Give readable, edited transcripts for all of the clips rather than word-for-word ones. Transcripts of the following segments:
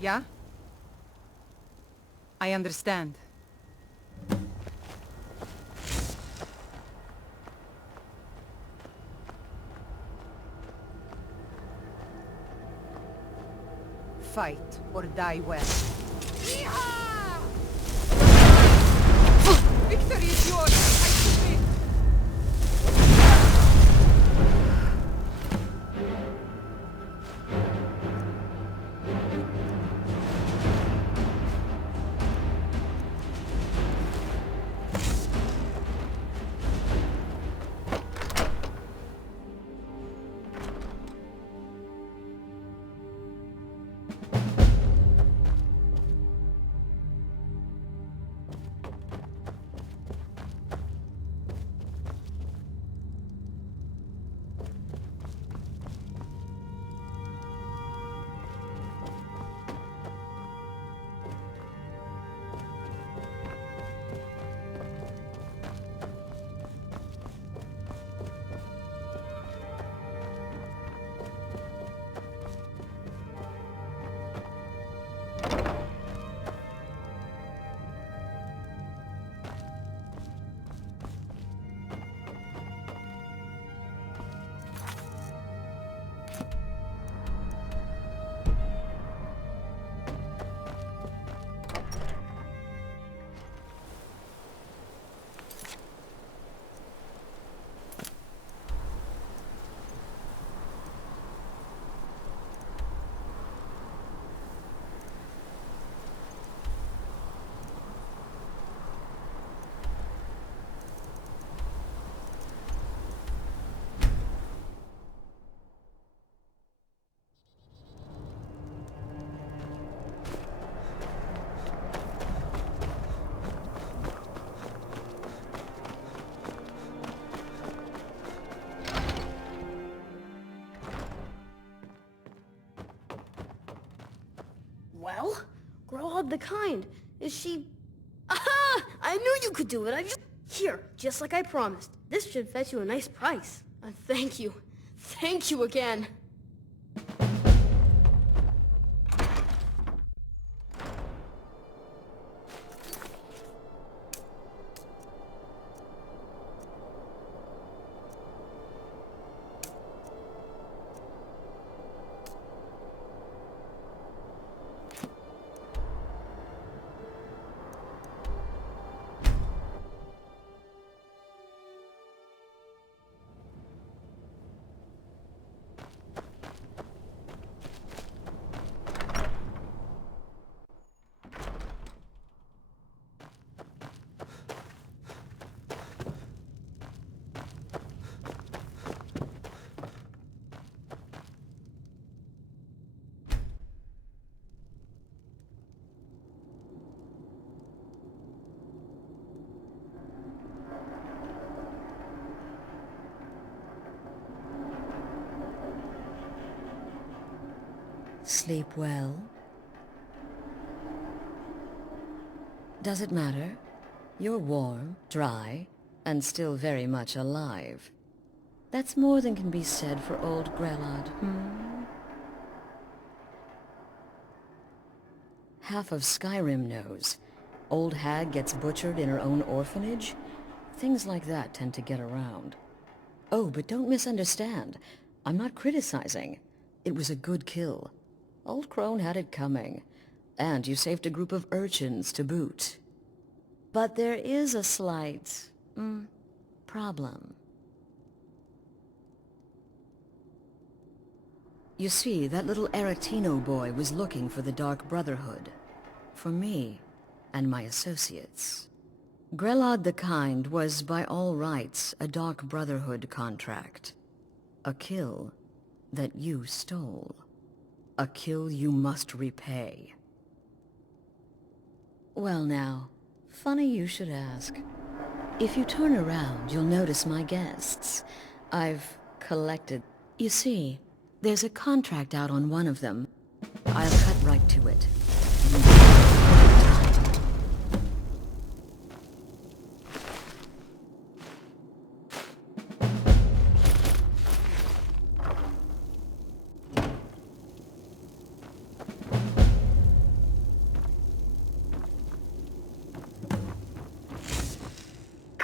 Yeah? I understand. Fight or die well. Yeehaw! Victory is yours! I submit! Well, Grow the Kind. Is she... Aha! I knew you could do it. I just... Here, just like I promised. This should fetch you a nice price. Thank you. Thank you again. Sleep well? Does it matter? You're warm, dry, and still very much alive. That's more than can be said for old Grelod, Half of Skyrim knows. Old hag gets butchered in her own orphanage? Things like that tend to get around. Oh, but don't misunderstand. I'm not criticizing. It was a good kill. Old Crone had it coming. And you saved a group of urchins to boot. But there is a slight, problem. You see, that little Aretino boy was looking for the Dark Brotherhood. For me, and my associates. Grelod the Kind was, by all rights, a Dark Brotherhood contract. A kill that you stole. A kill you must repay. Well now, funny you should ask. If you turn around, you'll notice my guests. I've collected... You see, there's a contract out on one of them. I'll cut right to it.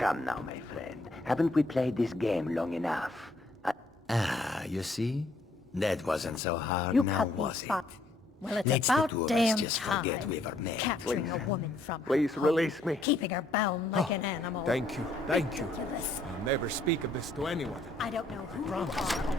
Come now, my friend. Haven't we played this game long enough? You see? That wasn't so hard You now, cut me was it? spot. Well, it's Let's the about two of us damn just time. forget we ever met. Capturing a woman from her Please home, release me. keeping her bound like an animal. Thank you. Thank you. Ridiculous. I'll never speak of this to anyone. I don't know who you promise. are.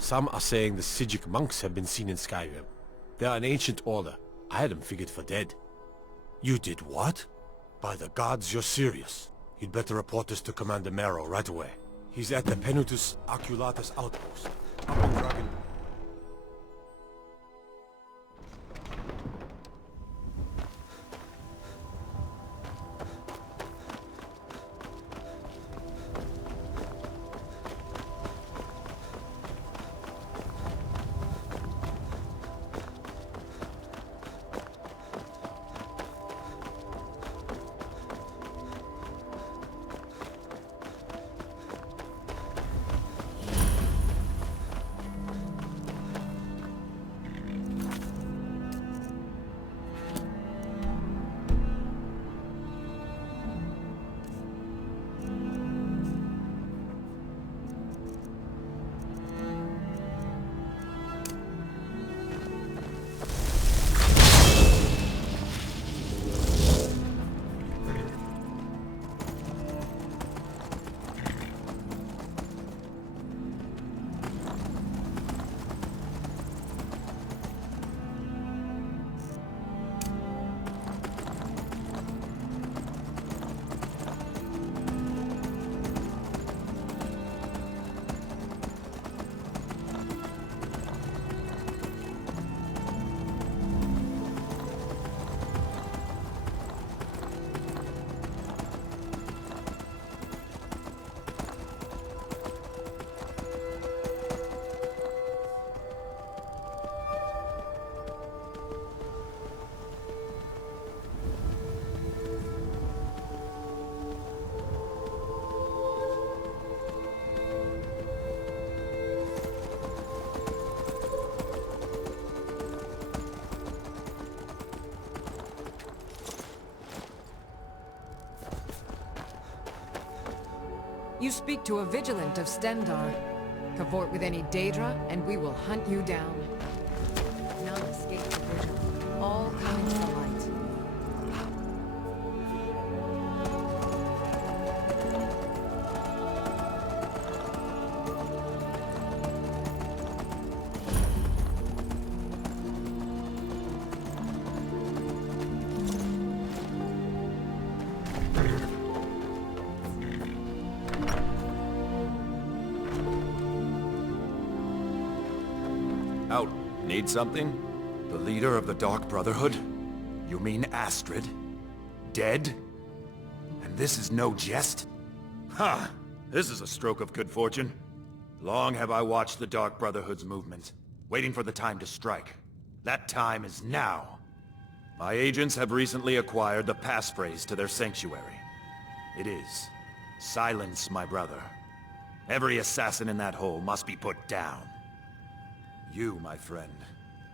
Some are saying the Sijic monks have been seen in Skyrim. They are an ancient order. I had them figured for dead. You did what? By the gods, you're serious. You'd better report this to Commander Marrow right away. He's at the Penutus Oculatus outpost. Up in Dragon... You speak to a vigilant of Stendar. Cavort with any Daedra, and we will hunt you down. None escape the vigil. All come into the light. Need something? The leader of the Dark Brotherhood? You mean Astrid? Dead? And this is no jest? Ha! This is a stroke of good fortune. Long have I watched the Dark Brotherhood's movements, waiting for the time to strike. That time is now. My agents have recently acquired the passphrase to their sanctuary. It is, "Silence my brother." Every assassin in that hole must be put down. You, my friend,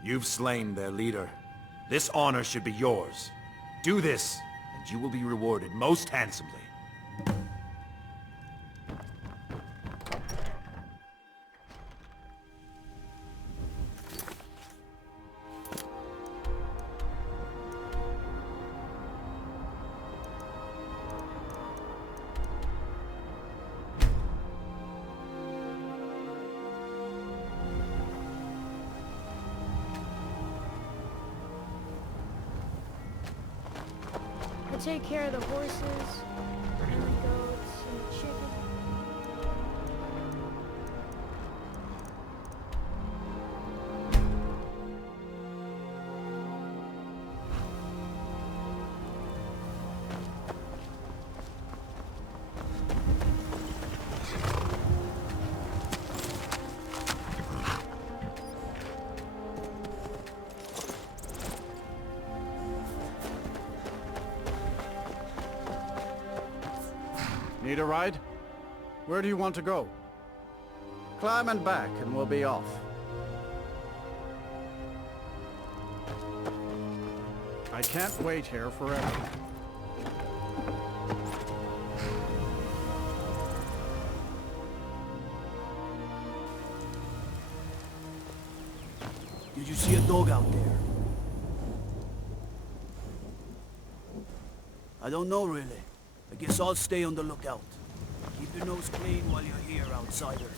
you've slain their leader. This honor should be yours. Do this, and you will be rewarded most handsomely. I take care of the horses, and the goats, and the chicken. Need a ride? Where do you want to go? Climb and back and we'll be off. I can't wait here forever. Did you see a dog out there? I don't know really. I guess I'll stay on the lookout. Keep your nose clean while you're here, outsider.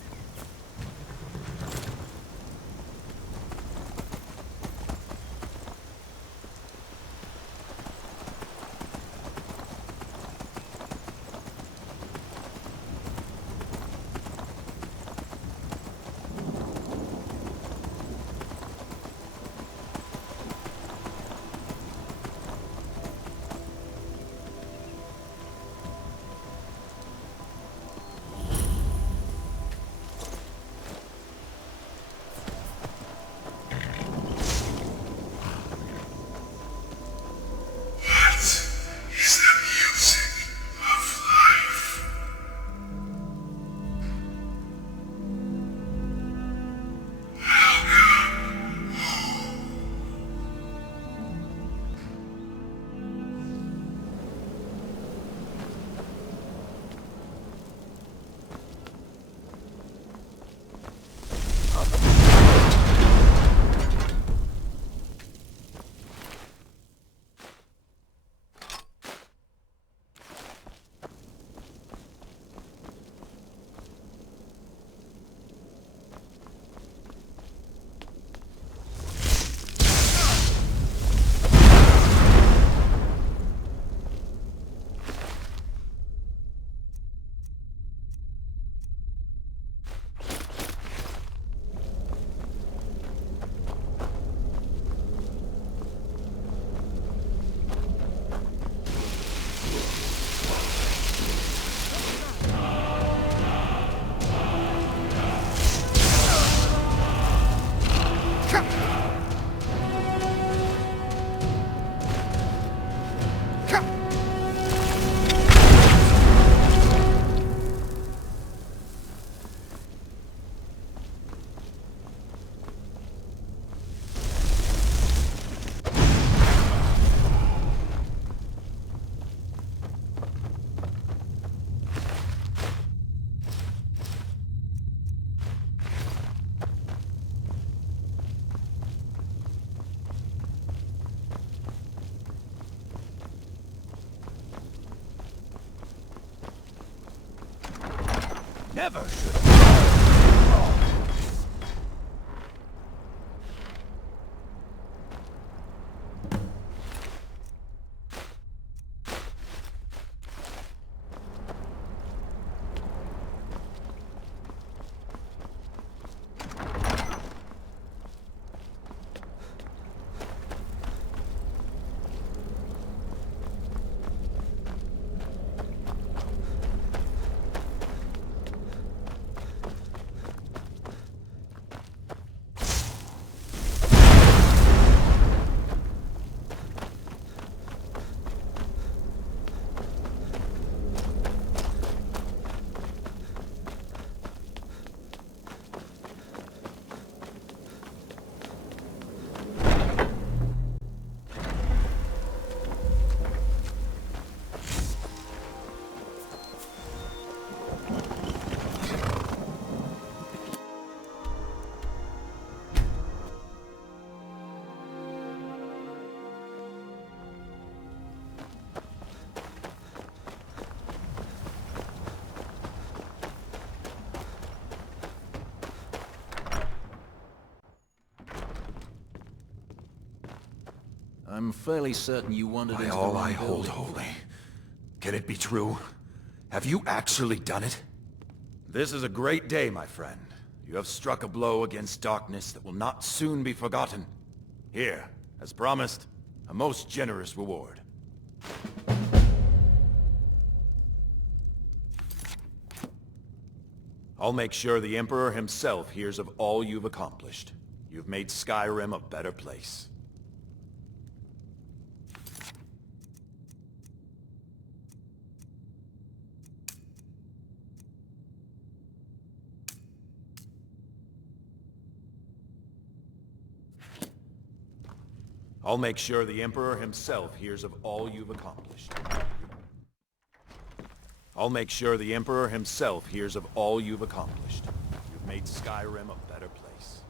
Never should. I'm fairly certain you wandered By into the all wrong I hold building. holy. Can it be true? Have you actually done it? This is a great day, my friend. You have struck a blow against darkness that will not soon be forgotten. Here, as promised, a most generous reward. I'll make sure the Emperor himself hears of all you've accomplished. You've made Skyrim a better place. I'll make sure the Emperor himself hears of all you've accomplished. I'll make sure the Emperor himself hears of all you've accomplished. You've made Skyrim a better place.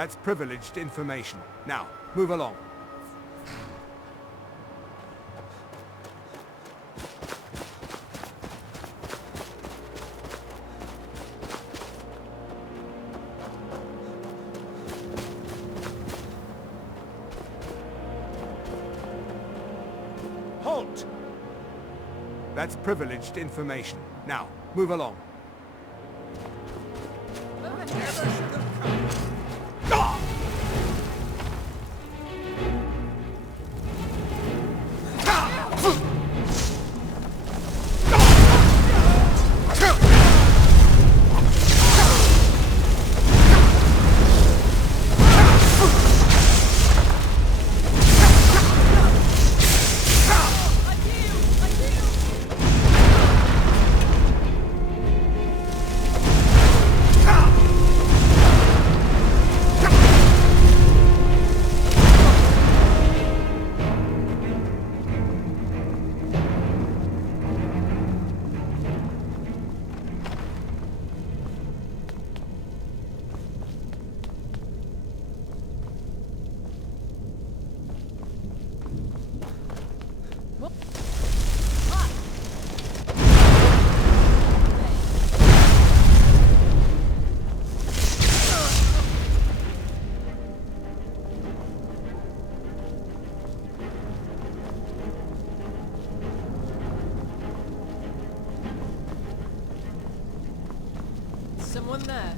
That's privileged information. Now, move along. Halt! That's privileged information. Now, move along. Someone there.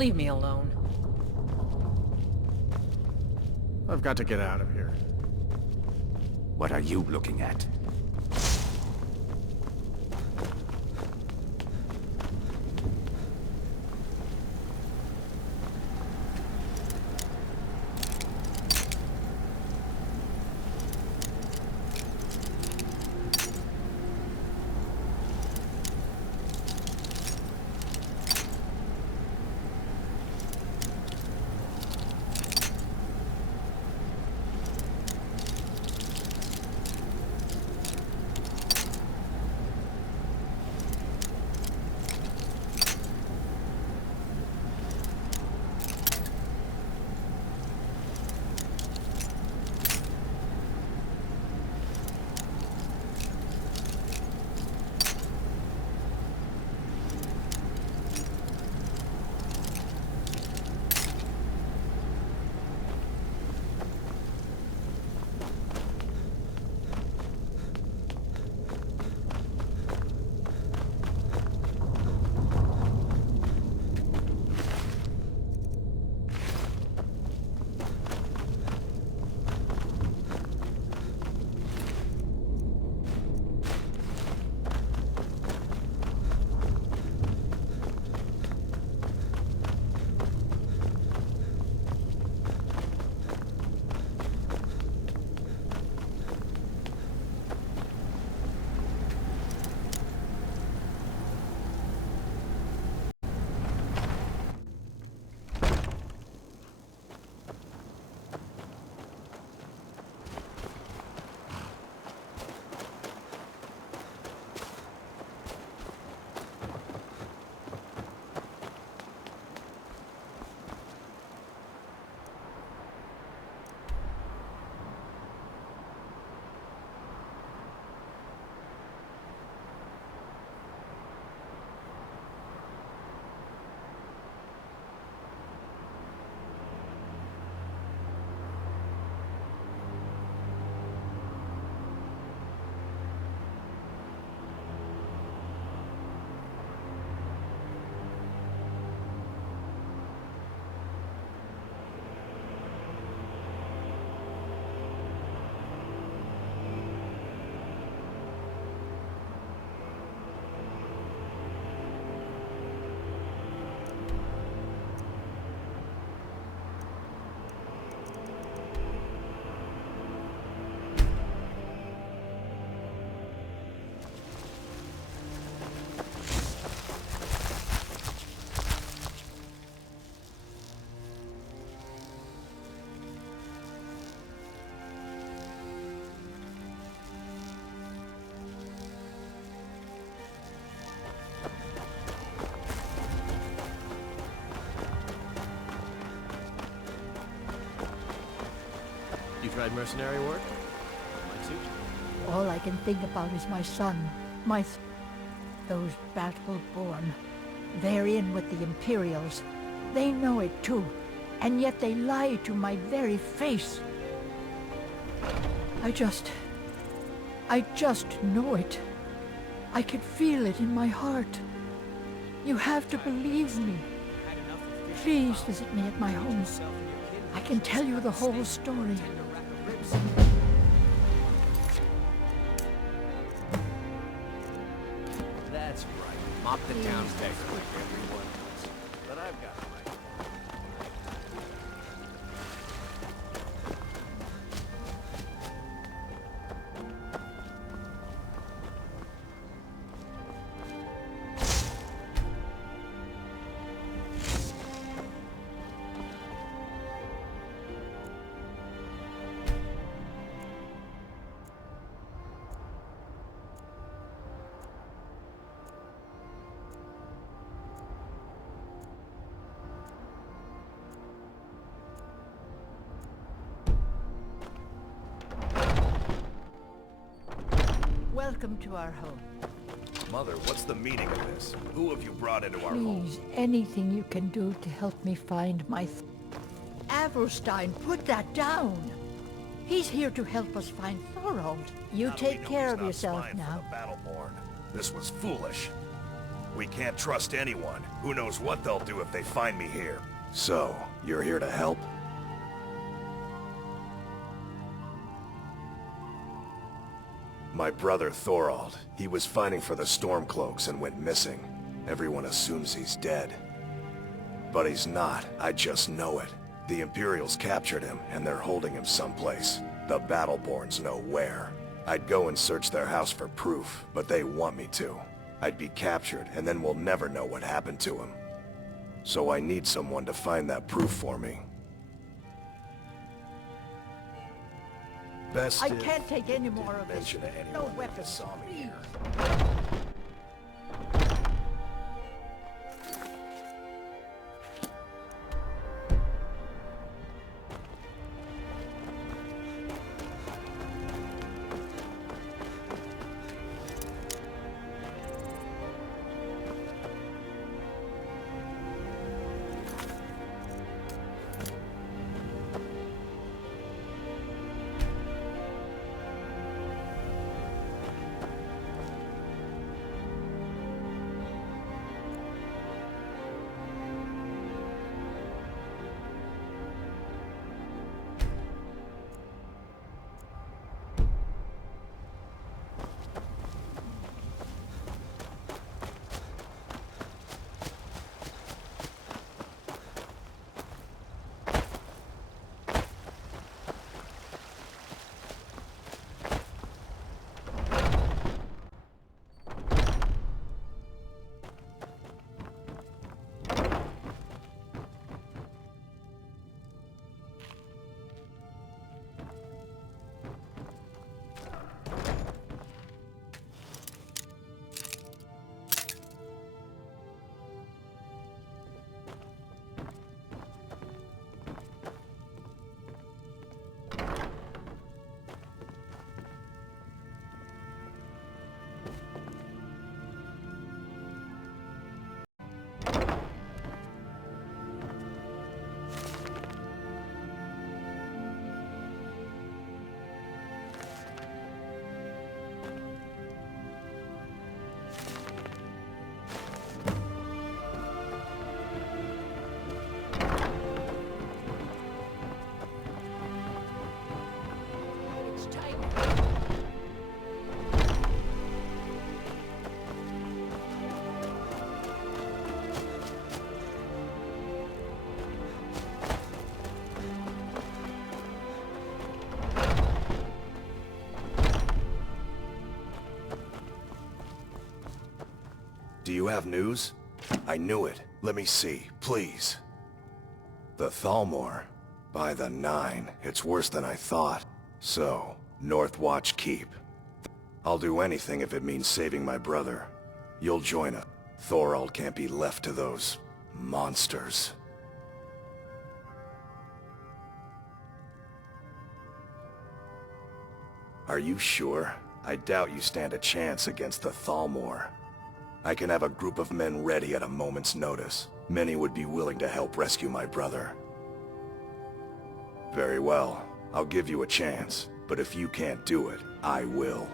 Leave me alone. I've got to get out of here. What are you looking at? You tried mercenary work? Might suit you. All I can think about is my son, those battle-born. They're in with the Imperials. They know it too, and yet they lie to my very face. I just know it. I can feel it in my heart. You have to believe me. Please visit me at my home. I can tell you the whole story. That's right. Mop the town's deck like everyone else. But I've got my... Welcome to our home. Mother, what's the meaning of this? Who have you brought into our home? Please, anything you can do to help me find my... Avelstein, put that down! He's here to help us find Thorold. You take care of yourself now. Battleborn. This was foolish. We can't trust anyone. Who knows what they'll do if they find me here. So, you're here to help? My brother Thorold. He was fighting for the Stormcloaks and went missing. Everyone assumes he's dead. But he's not. I just know it. The Imperials captured him, and they're holding him someplace. The Battleborns know where. I'd go and search their house for proof, but they want me to. I'd be captured, and then we'll never know what happened to him. So I need someone to find that proof for me. Best I can't take any more of this. Mention to anyone No that weapons. saw me here. Do you have news? I knew it. Let me see, please. The Thalmor. By the 9, it's worse than I thought. So, Northwatch Keep. I'll do anything if it means saving my brother. You'll join us. Thorold can't be left to those monsters. Are you sure? I doubt you stand a chance against the Thalmor. I can have a group of men ready at a moment's notice. Many would be willing to help rescue my brother. Very well. I'll give you a chance. But if you can't do it, I will.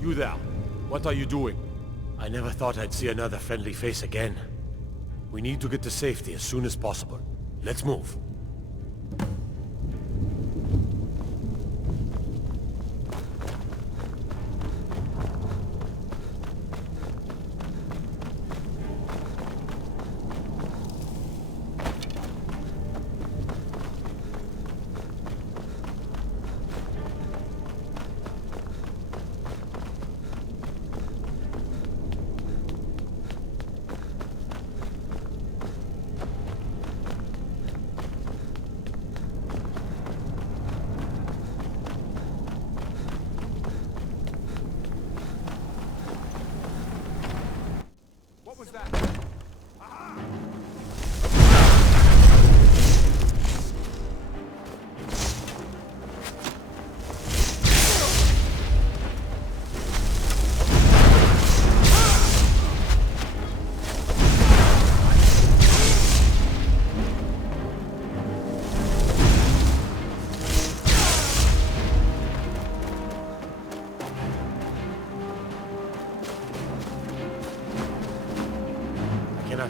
You there. What are you doing? I never thought I'd see another friendly face again. We need to get to safety as soon as possible. Let's move.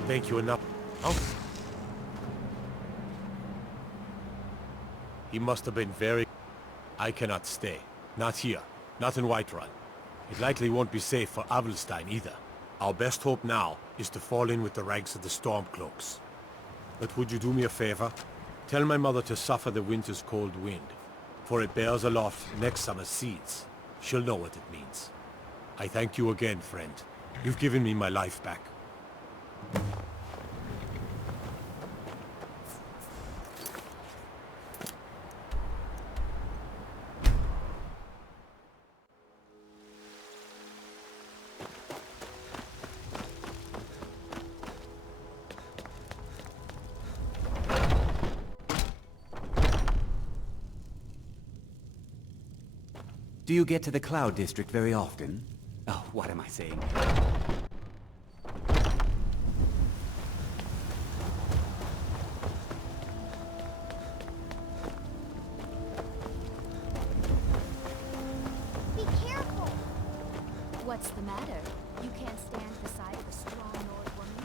Thank you enough. Oh. He must have been very... I cannot stay. Not here. Not in Whiterun. It likely won't be safe for Avelstein either. Our best hope now is to fall in with the ranks of the Stormcloaks. But would you do me a favor? Tell my mother to suffer the winter's cold wind, for it bears aloft next summer's seeds. She'll know what it means. I thank you again, friend. You've given me my life back. Do you get to the Cloud District very often? Oh, what am I saying? Be careful! What's the matter? You can't stand beside the strong old woman?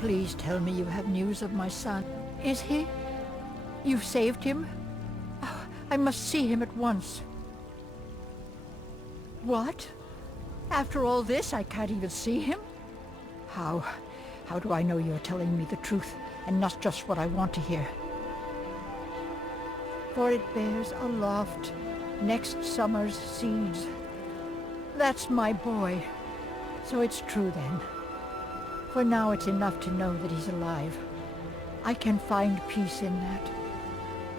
Please tell me you have news of my son. Is he? You've saved him? I must see him at once. What? After all this, I can't even see him? How do I know you're telling me the truth and not just what I want to hear? for it bears aloft next summer's seeds. That's my boy. So it's true then. For now it's enough to know that he's alive. I can find peace in that.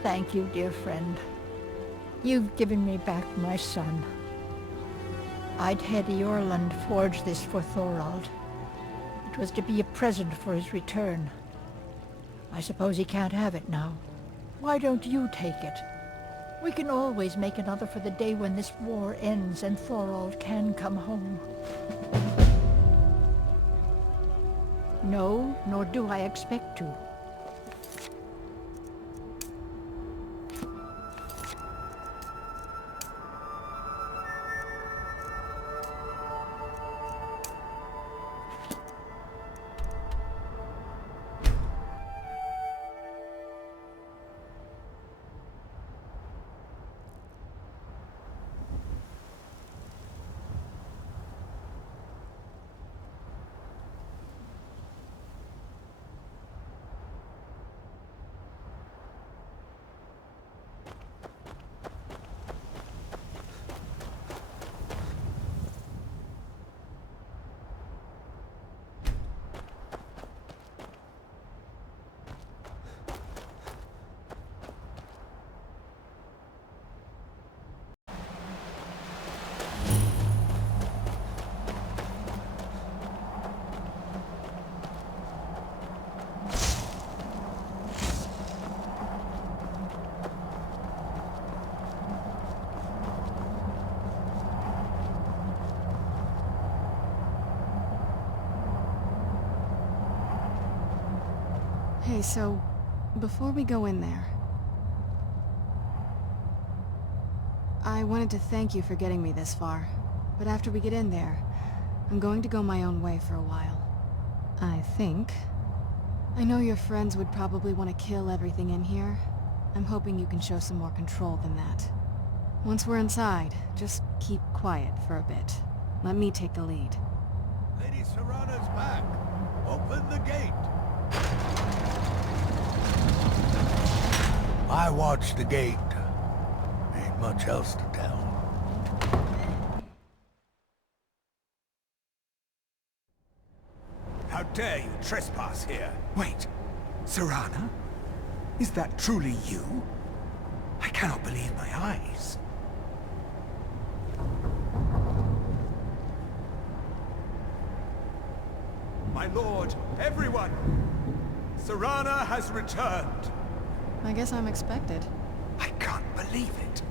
Thank you, dear friend. You've given me back my son. I'd had Eorlund forge this for Thorald. It was to be a present for his return. I suppose he can't have it now. Why don't you take it? We can always make another for the day when this war ends and Thorald can come home. No, nor do I expect to. Hey, so, before we go in there, I wanted to thank you for getting me this far, but after we get in there, I'm going to go my own way for a while. I think. I know your friends would probably want to kill everything in here. I'm hoping you can show some more control than that. Once we're inside, just keep quiet for a bit. Let me take the lead. Lady Serana's back. Open the gate. I watched the gate. Ain't much else to tell. How dare you trespass here? Wait, Serana? Is that truly you? I cannot believe my eyes. My lord, everyone! Serana has returned! I guess I'm expected. I can't believe it.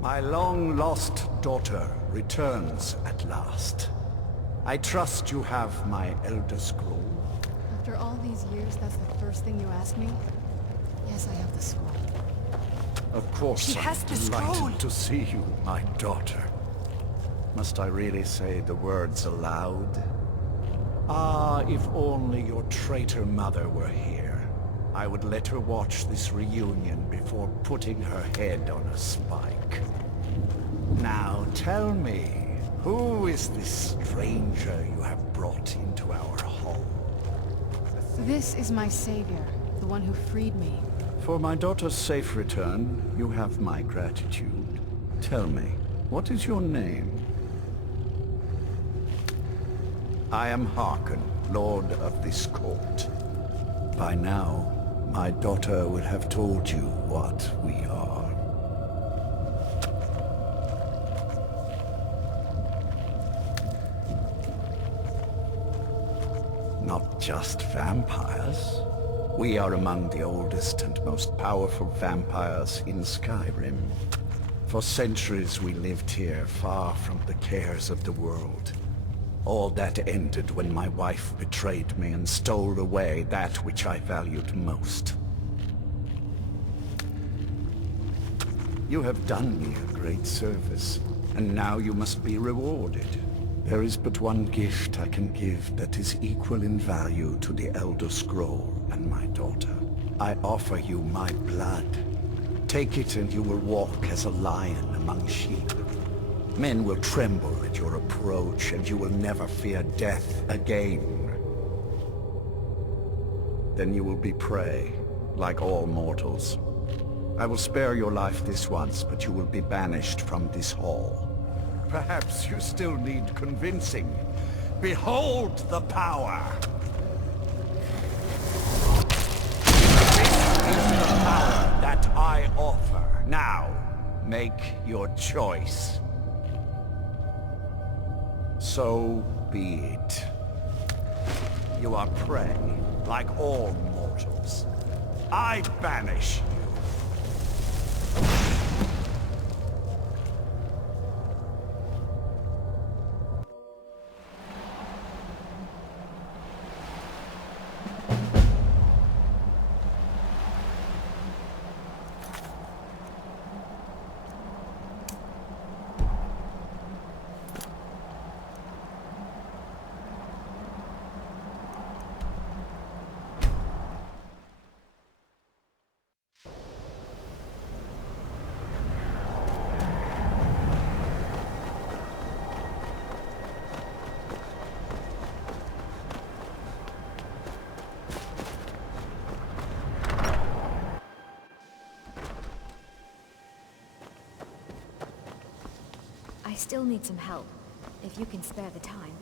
My long-lost daughter returns at last. I trust you have my Elder Scroll. After all these years, that's the first thing you ask me? Yes, I have the scroll. Of course, She has I'm the scroll! delighted to see you, my daughter. Must I really say the words aloud? Ah, if only your traitor mother were here. I would let her watch this reunion before putting her head on a spike. Now tell me, who is this stranger you have brought into our home? This is my savior, the one who freed me. For my daughter's safe return, you have my gratitude. Tell me, what is your name? I am Harkon, Lord of this court. By now, my daughter would have told you what we are. Not just vampires. We are among the oldest and most powerful vampires in Skyrim. For centuries we lived here, far from the cares of the world. All that ended when my wife betrayed me and stole away that which I valued most. You have done me a great service, and now you must be rewarded. There is but one gift I can give that is equal in value to the Elder Scroll and my daughter. I offer you my blood. Take it and you will walk as a lion among sheep. Men will tremble at your approach, and you will never fear death again. then you will be prey, like all mortals. I will spare your life this once, but you will be banished from this hall. Perhaps you still need convincing. Behold the power! This is the power that I offer. Now, make your choice. So be it. You are prey, like all mortals. I banish you. I still need some help, if you can spare the time.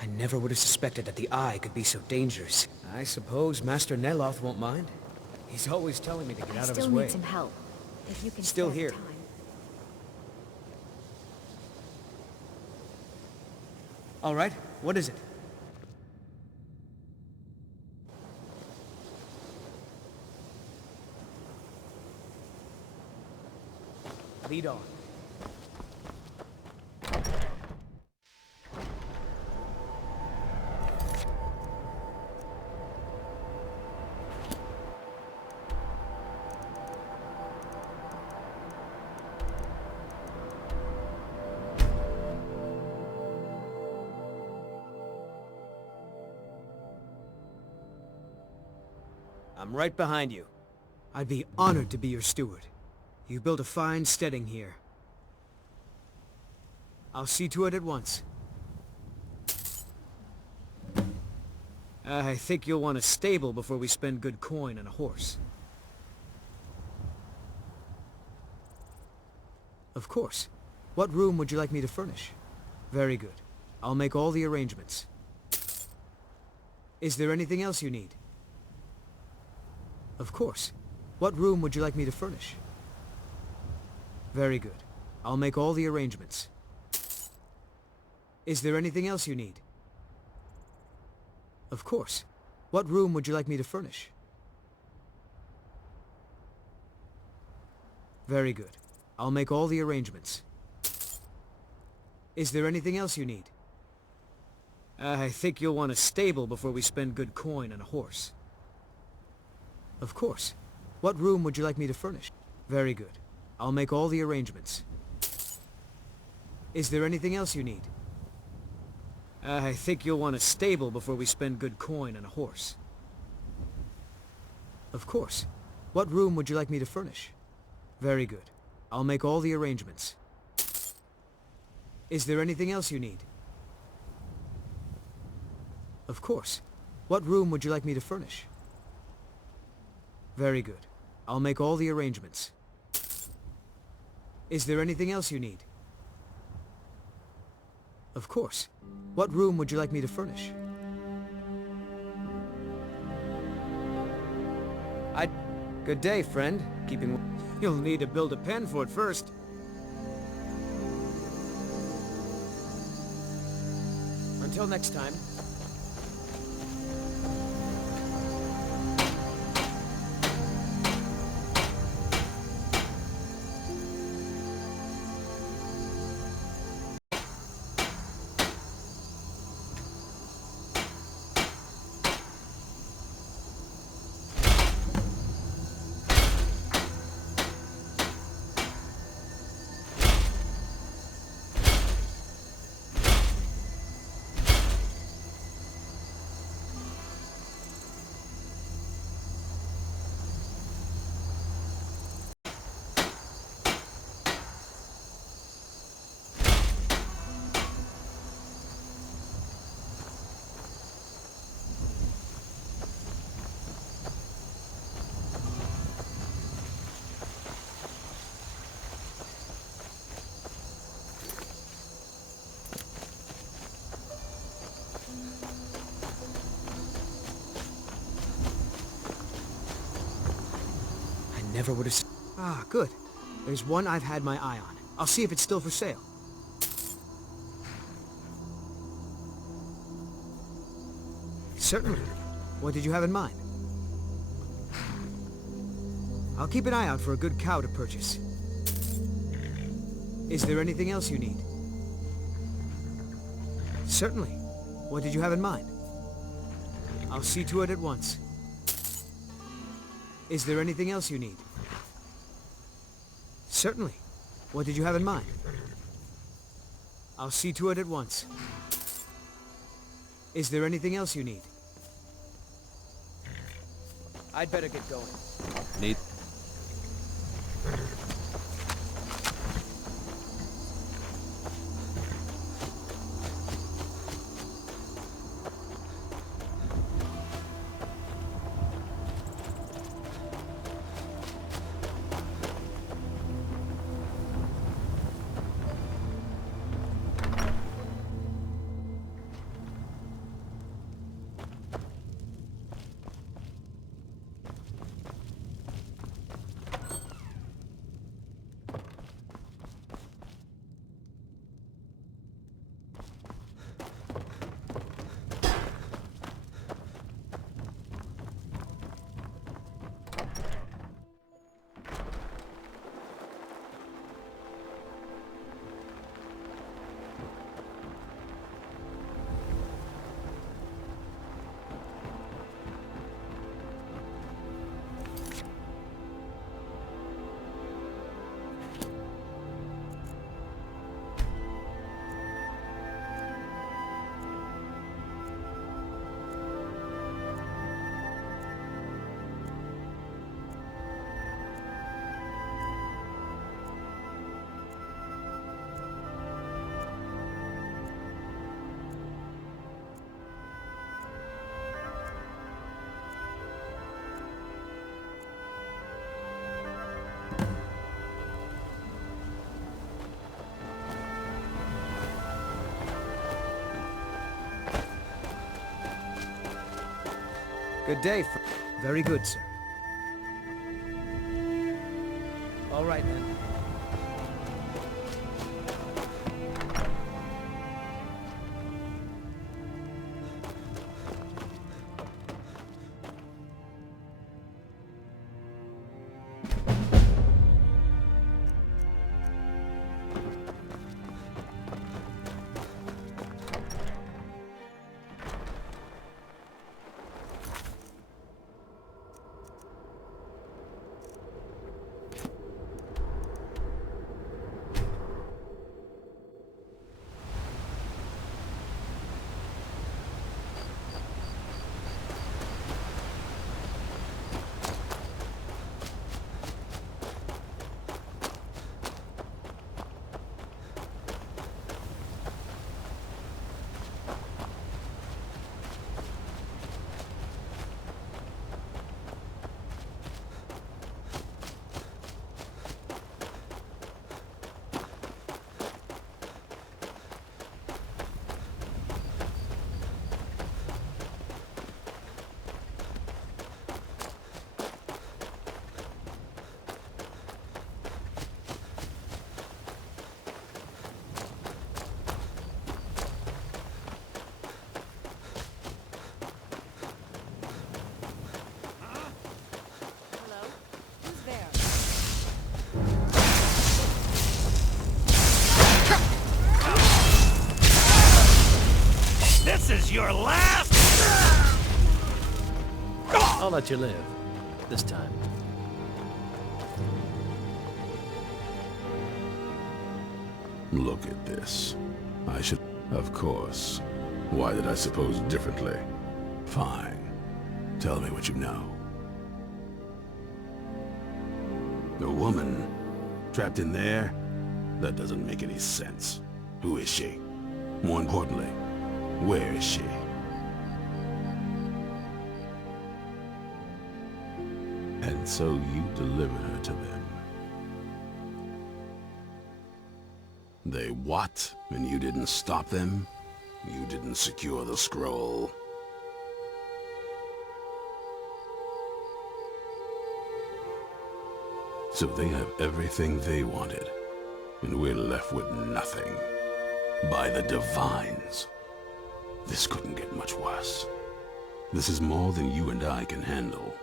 I never would have suspected that the Eye could be so dangerous. I suppose Master Neloth won't mind. He's always telling me to get out of his way. I still need some help, if you can Still spare here. the time. All right, what is it? Lead on. I'm right behind you. I'd be honored to be your steward. You built a fine steading here. I'll see to it at once. I think you'll want a stable before we spend good coin on a horse. Of course. What room would you like me to furnish? Very good. I'll make all the arrangements. Is there anything else you need? Of course. What room would you like me to furnish? Very good. I'll make all the arrangements. Is there anything else you need? Of course. What room would you like me to furnish? Very good. I'll make all the arrangements. Is there anything else you need? I think you'll want a stable before we spend good coin on a horse. Of course. What room would you like me to furnish? Very good. I'll make all the arrangements. Is there anything else you need? I think you'll want a stable before we spend good coin on a horse. Of course. What room would you like me to furnish? Very good. I'll make all the arrangements. Is there anything else you need? Of course. What room would you like me to furnish? Very good. I'll make all the arrangements. Is there anything else you need? Of course. What room would you like me to furnish? Good day, friend. Keeping... You'll need to build a pen for it first. Until next time. never would have... Ah, good. There's one I've had my eye on. I'll see if it's still for sale. Certainly. What did you have in mind? I'll keep an eye out for a good cow to purchase. Is there anything else you need? Certainly. What did you have in mind? I'll see to it at once. Is there anything else you need? Certainly. What did you have in mind? I'll see to it at once. Is there anything else you need? I'd better get going. Need... Good day, Very good, sir. All right, then. This is your last! I'll let you live. This time. Look at this. I should... Of course. Why did I suppose differently? Fine. Tell me what you know. The woman? Trapped in there? That doesn't make any sense. Who is she? More importantly, where is she? And so you delivered her to them. They what? And you didn't stop them? You didn't secure the scroll? So they have everything they wanted, and we're left with nothing. By the Divines. This couldn't get much worse. This is more than you and I can handle.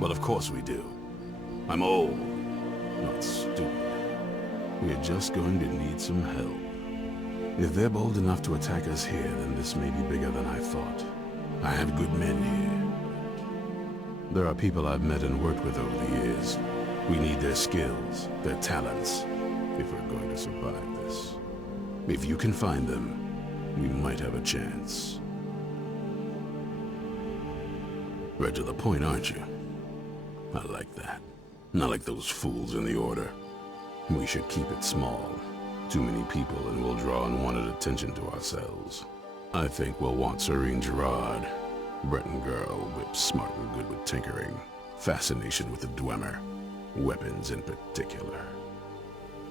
Well, of course we do. I'm old, not stupid. We're just going to need some help. If they're bold enough to attack us here, then this may be bigger than I thought. I have good men here. There are people I've met and worked with over the years. We need their skills, their talents, if we're going to survive this. If you can find them, we might have a chance. Right to the point, aren't you? I like that. Not like those fools in the Order. We should keep it small. Too many people and we'll draw unwanted attention to ourselves. I think we'll want Serene Gerard. Breton girl, whip smart and good with tinkering. Fascination with the Dwemer. Weapons in particular.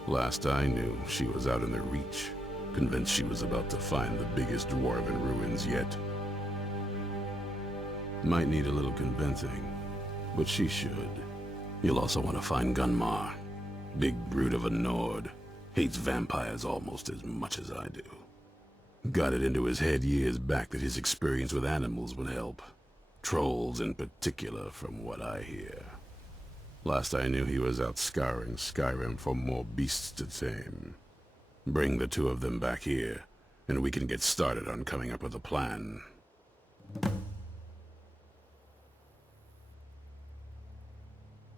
Last I knew, she was out in the Reach. Convinced she was about to find the biggest dwarven ruins yet. Might need a little convincing, but she should. You'll also want to find Gunmar. Big brute of a Nord. Hates vampires almost as much as I do. Got it into his head years back that his experience with animals would help. Trolls in particular, from what I hear. Last I knew he was out scouring Skyrim for more beasts to tame. Bring the two of them back here, and we can get started on coming up with a plan.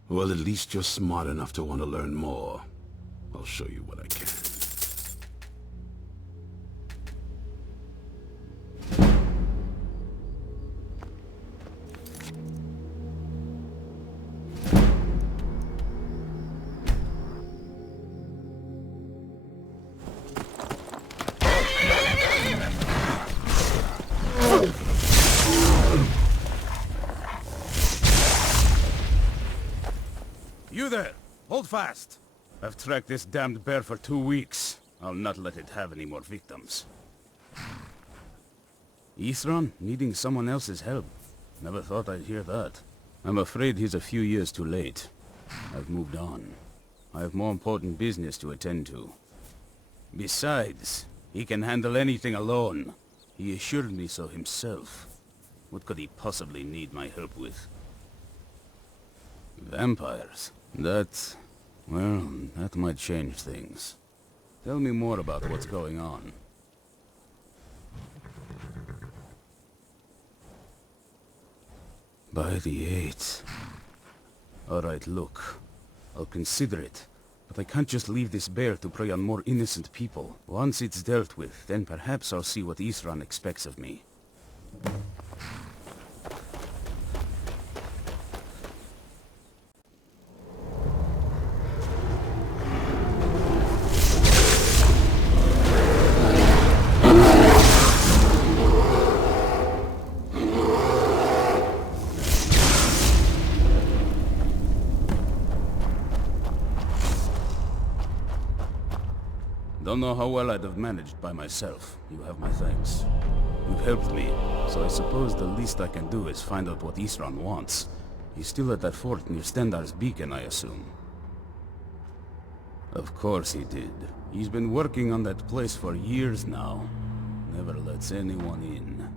Well, at least you're smart enough to want to learn more. I'll show you what I can. You there! Hold fast! I've tracked this damned bear for 2 weeks. I'll not let it have any more victims. Ithran needing someone else's help. Never thought I'd hear that. I'm afraid he's a few years too late. I've moved on. I have more important business to attend to. Besides, he can handle anything alone. He assured me so himself. What could he possibly need my help with? Vampires? Well, that might change things. Tell me more about what's going on. By the 8th. Alright, look. I'll consider it. But I can't just leave this bear to prey on more innocent people. Once it's dealt with, then perhaps I'll see what Ithran expects of me. Don't know how well I'd have managed by myself. You have my thanks. You've helped me, so I suppose the least I can do is find out what Ithran wants. He's still at that fort near Stendar's beacon, I assume. Of course he did. He's been working on that place for years now. Never lets anyone in.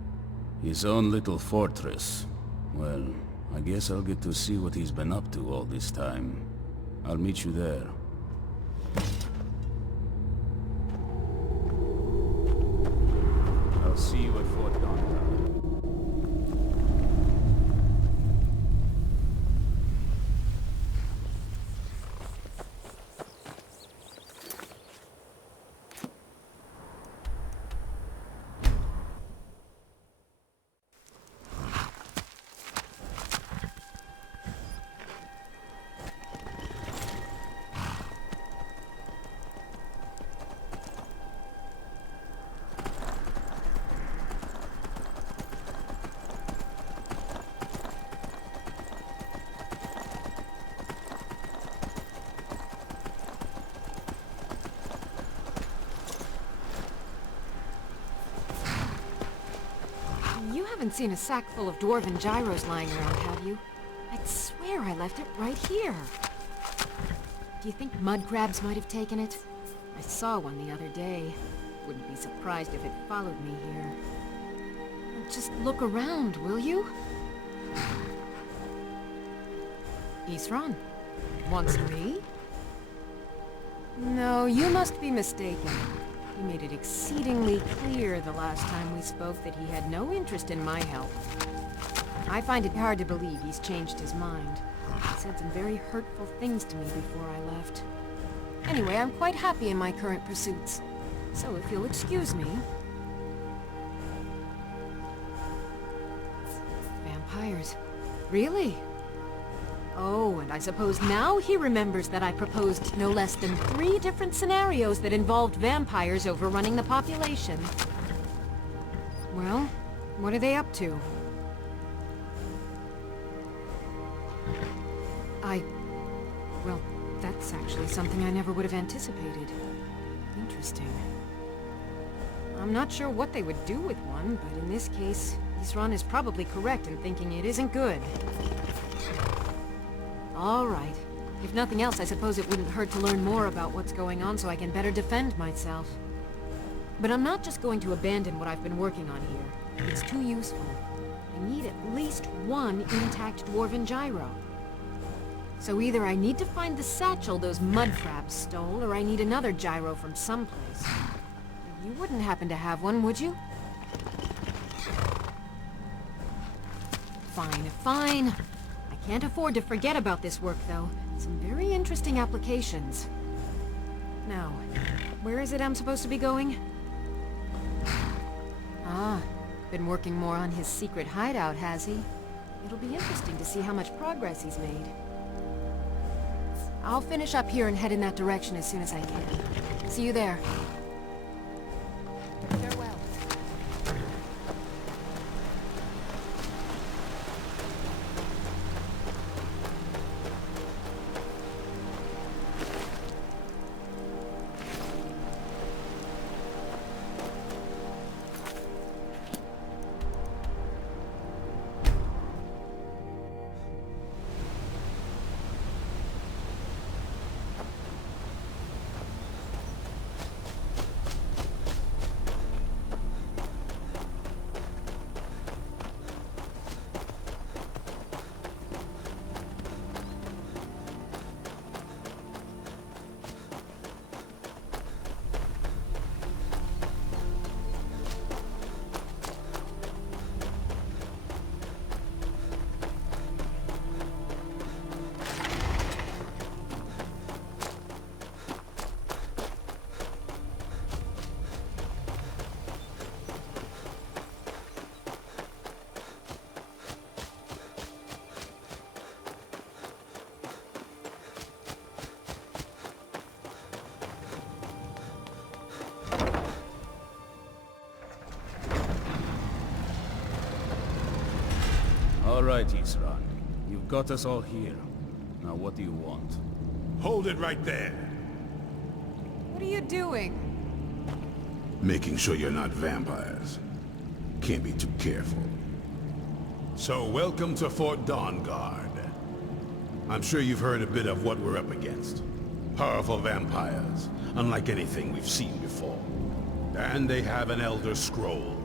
His own little fortress. Well, I guess I'll get to see what he's been up to all this time. I'll meet you there. I'll see you at Fort Donner. You haven't seen a sack full of dwarven gyros lying around, have you? I'd swear I left it right here. Do you think mud crabs might have taken it? I saw one the other day. Wouldn't be surprised if it followed me here. Just look around, will you? Isran? Wants me? No, you must be mistaken. He made it exceedingly clear the last time we spoke that he had no interest in my help. I find it hard to believe he's changed his mind. He said some very hurtful things to me before I left. Anyway, I'm quite happy in my current pursuits. So if you'll excuse me... Vampires. Really? Oh, and I suppose now he remembers that I proposed no less than 3 different scenarios that involved vampires overrunning the population. Well, what are they up to? Well, that's actually something I never would have anticipated. Interesting. I'm not sure what they would do with one, but in this case, Isran is probably correct in thinking it isn't good. All right. If nothing else, I suppose it wouldn't hurt to learn more about what's going on so I can better defend myself. But I'm not just going to abandon what I've been working on here. It's too useful. I need at least 1 intact dwarven gyro. So either I need to find the satchel those mud crabs stole, or I need another gyro from someplace. You wouldn't happen to have one, would you? Fine, fine. I can't afford to forget about this work, though. Some very interesting applications. Now, where is it I'm supposed to be going? Ah, been working more on his secret hideout, has he? It'll be interesting to see how much progress he's made. I'll finish up here and head in that direction as soon as I can. See you there. Farewell. All right, Isran. You've got us all here. Now what do you want? Hold it right there. What are you doing? Making sure you're not vampires. Can't be too careful. So, welcome to Fort Dawnguard. I'm sure you've heard a bit of what we're up against. Powerful vampires, unlike anything we've seen before. And they have an Elder Scroll.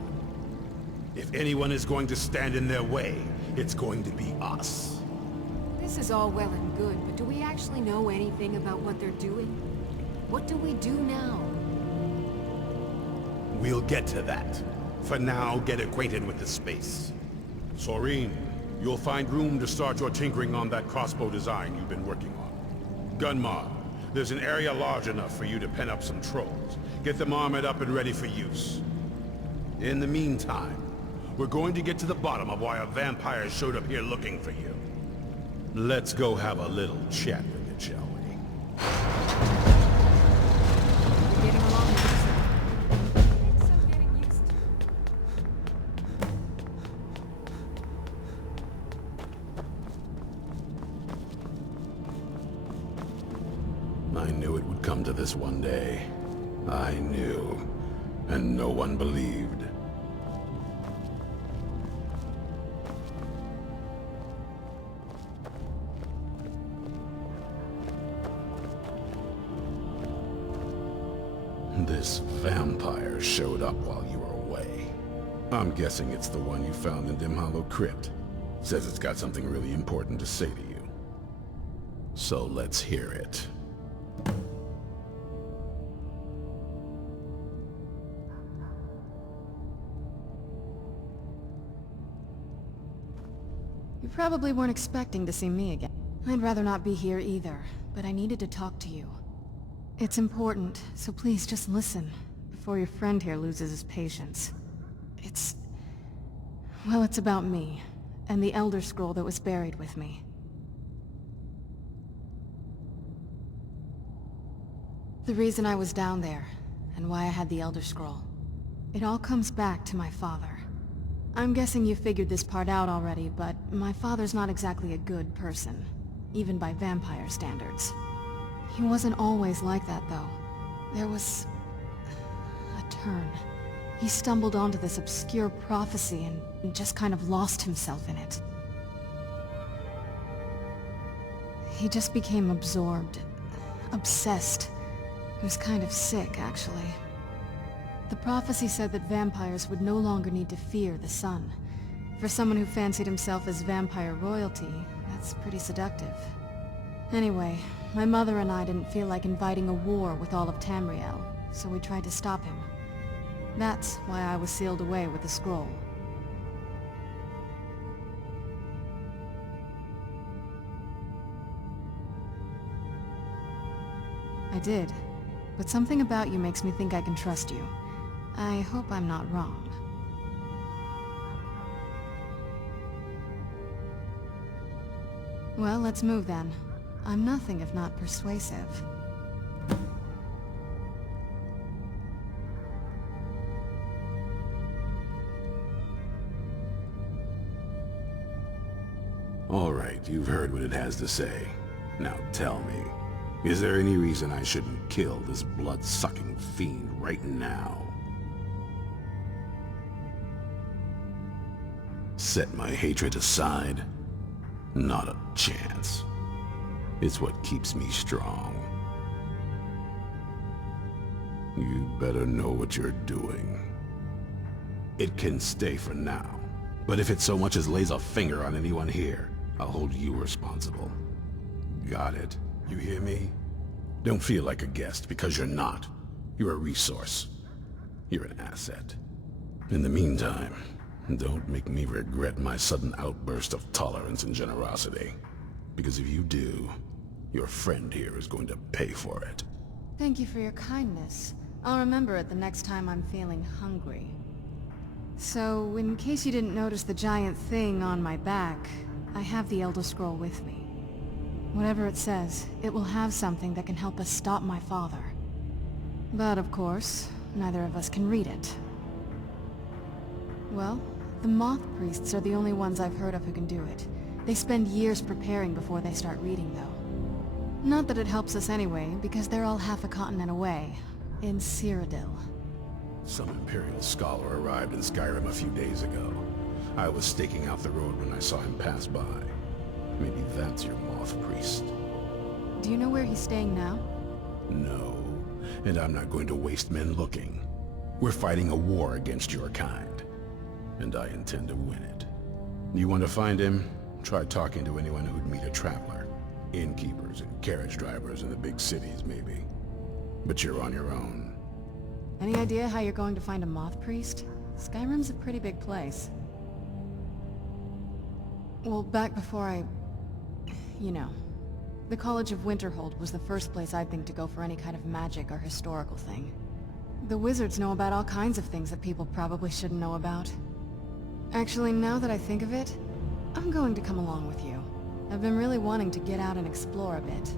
If anyone is going to stand in their way, it's going to be us. This is all well and good, but do we actually know anything about what they're doing? What do we do now? We'll get to that. For now, get acquainted with the space. Soreen, you'll find room to start your tinkering on that crossbow design you've been working on. Gunmar, there's an area large enough for you to pen up some trolls. Get them armored up and ready for use. In the meantime, we're going to get to the bottom of why a vampire showed up here looking for you. Let's go have a little chat with it, shall we? We're getting along with this. It's so getting used to. I knew it would come to this one day. I knew. And no one believed. This vampire showed up while you were away. I'm guessing it's the one you found in Dim Hollow Crypt. Says it's got something really important to say to you. So let's hear it. You probably weren't expecting to see me again. I'd rather not be here either, but I needed to talk to you. It's important, so please just listen, before your friend here loses his patience. Well, it's about me, and the Elder Scroll that was buried with me. The reason I was down there, and why I had the Elder Scroll. It all comes back to my father. I'm guessing you figured this part out already, but my father's not exactly a good person, even by vampire standards. He wasn't always like that, though. There was a turn. He stumbled onto this obscure prophecy and just kind of lost himself in it. He just became absorbed, obsessed. He was kind of sick, actually. The prophecy said that vampires would no longer need to fear the sun. For someone who fancied himself as vampire royalty, that's pretty seductive. Anyway, my mother and I didn't feel like inviting a war with all of Tamriel, so we tried to stop him. That's why I was sealed away with the scroll. I did, but something about you makes me think I can trust you. I hope I'm not wrong. Well, let's move then. I'm nothing if not persuasive. All right, you've heard what it has to say. Now tell me, is there any reason I shouldn't kill this blood-sucking fiend right now? Set my hatred aside? Not a chance. It's what keeps me strong. You better know what you're doing. It can stay for now, but if it so much as lays a finger on anyone here, I'll hold you responsible. Got it? You hear me? Don't feel like a guest, because you're not. You're a resource. You're an asset. In the meantime, don't make me regret my sudden outburst of tolerance and generosity. Because if you do, your friend here is going to pay for it. Thank you for your kindness. I'll remember it the next time I'm feeling hungry. So, in case you didn't notice the giant thing on my back, I have the Elder Scroll with me. Whatever it says, it will have something that can help us stop my father. But of course, neither of us can read it. Well, the Moth Priests are the only ones I've heard of who can do it. They spend years preparing before they start reading, though. Not that it helps us anyway, because they're all half a continent away, in Cyrodiil. Some Imperial scholar arrived in Skyrim a few days ago. I was staking out the road when I saw him pass by. Maybe that's your Moth Priest. Do you know where he's staying now? No, and I'm not going to waste men looking. We're fighting a war against your kind, and I intend to win it. You want to find him? Try talking to anyone who'd meet a traveler. Innkeepers and carriage drivers in the big cities, maybe. But you're on your own. Any idea how you're going to find a Moth Priest? Skyrim's a pretty big place. Well, back before you know. The College of Winterhold was the first place I'd think to go for any kind of magic or historical thing. The wizards know about all kinds of things that people probably shouldn't know about. Actually, now that I think of it, I'm going to come along with you. I've been really wanting to get out and explore a bit.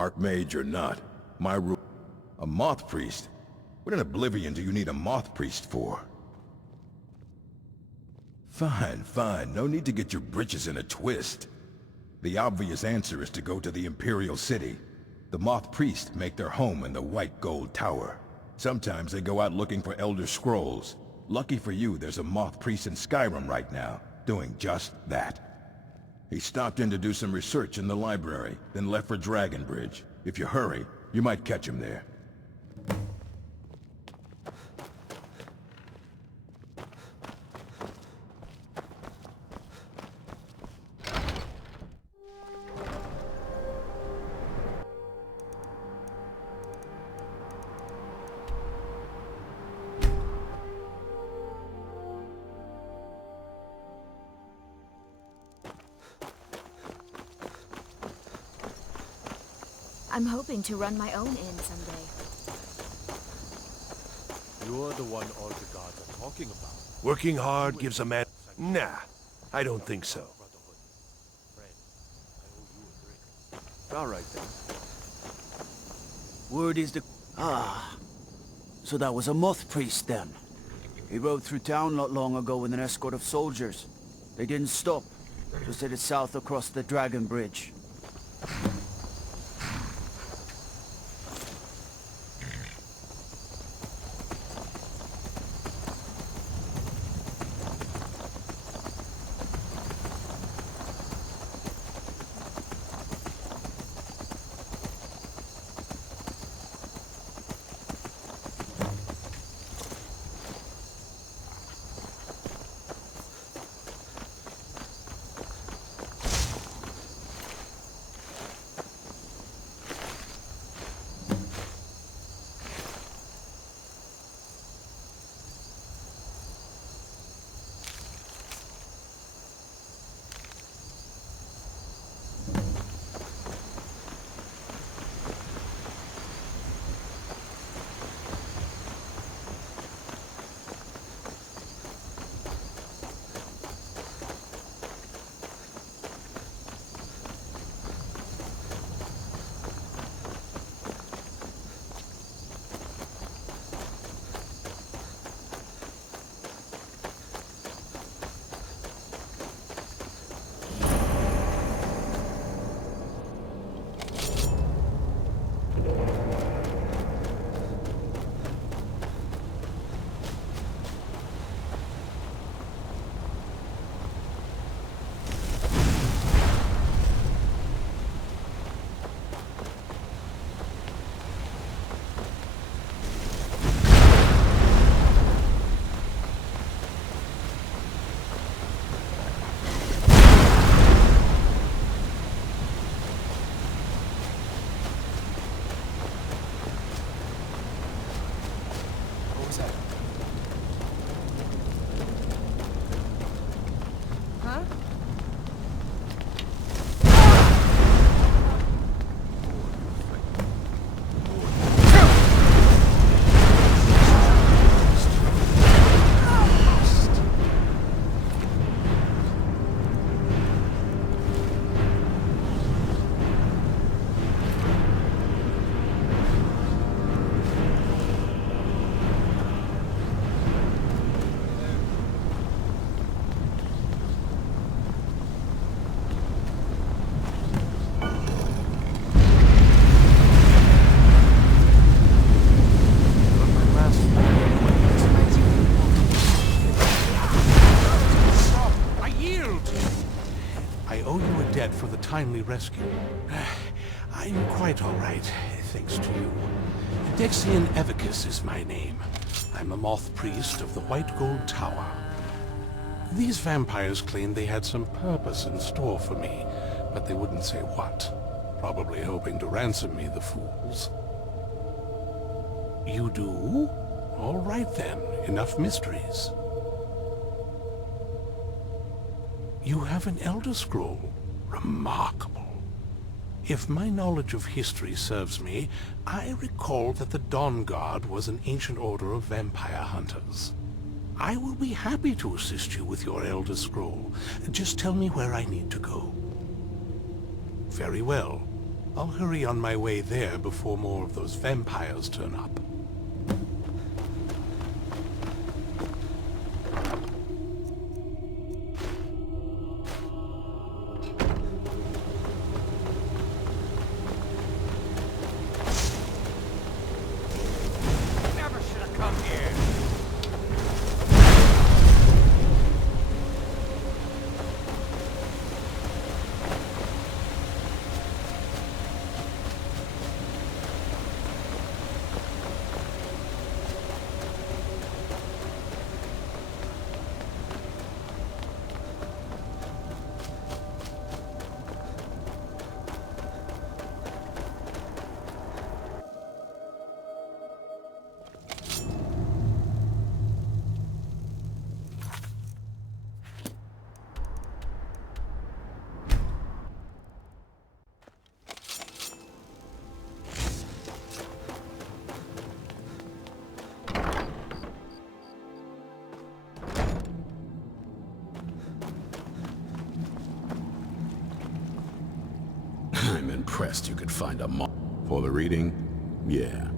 Archmage or not, my room... A moth priest? What in Oblivion do you need a moth priest for? Fine, fine. No need to get your britches in a twist. The obvious answer is to go to the Imperial City. The moth priests make their home in the White Gold Tower. Sometimes they go out looking for Elder Scrolls. Lucky for you, there's a moth priest in Skyrim right now, doing just that. He stopped in to do some research in the library, then left for Dragonbridge. If you hurry, you might catch him there. I'm hoping to run my own inn someday. You're the one all the gods are talking about. Working hard gives a man... Nah, I don't think so. All right, then. Word is the... Ah. So that was a moth priest, then. He rode through town not long ago with an escort of soldiers. They didn't stop. Just headed south across the Dragon Bridge. For the timely rescue. I'm quite all right, thanks to you. Dexian Evicus is my name. I'm a moth priest of the White Gold Tower. These vampires claimed they had some purpose in store for me, but they wouldn't say what. Probably hoping to ransom me, the fools. You do? All right then, enough mysteries. You have an Elder Scroll. Remarkable. If my knowledge of history serves me, I recall that the Dawn Guard was an ancient order of vampire hunters. I will be happy to assist you with your Elder Scroll. Just tell me where I need to go. Very well. I'll hurry on my way there before more of those vampires turn up. Never should have come here. I'm impressed you could find a moth. For the reading? Yeah.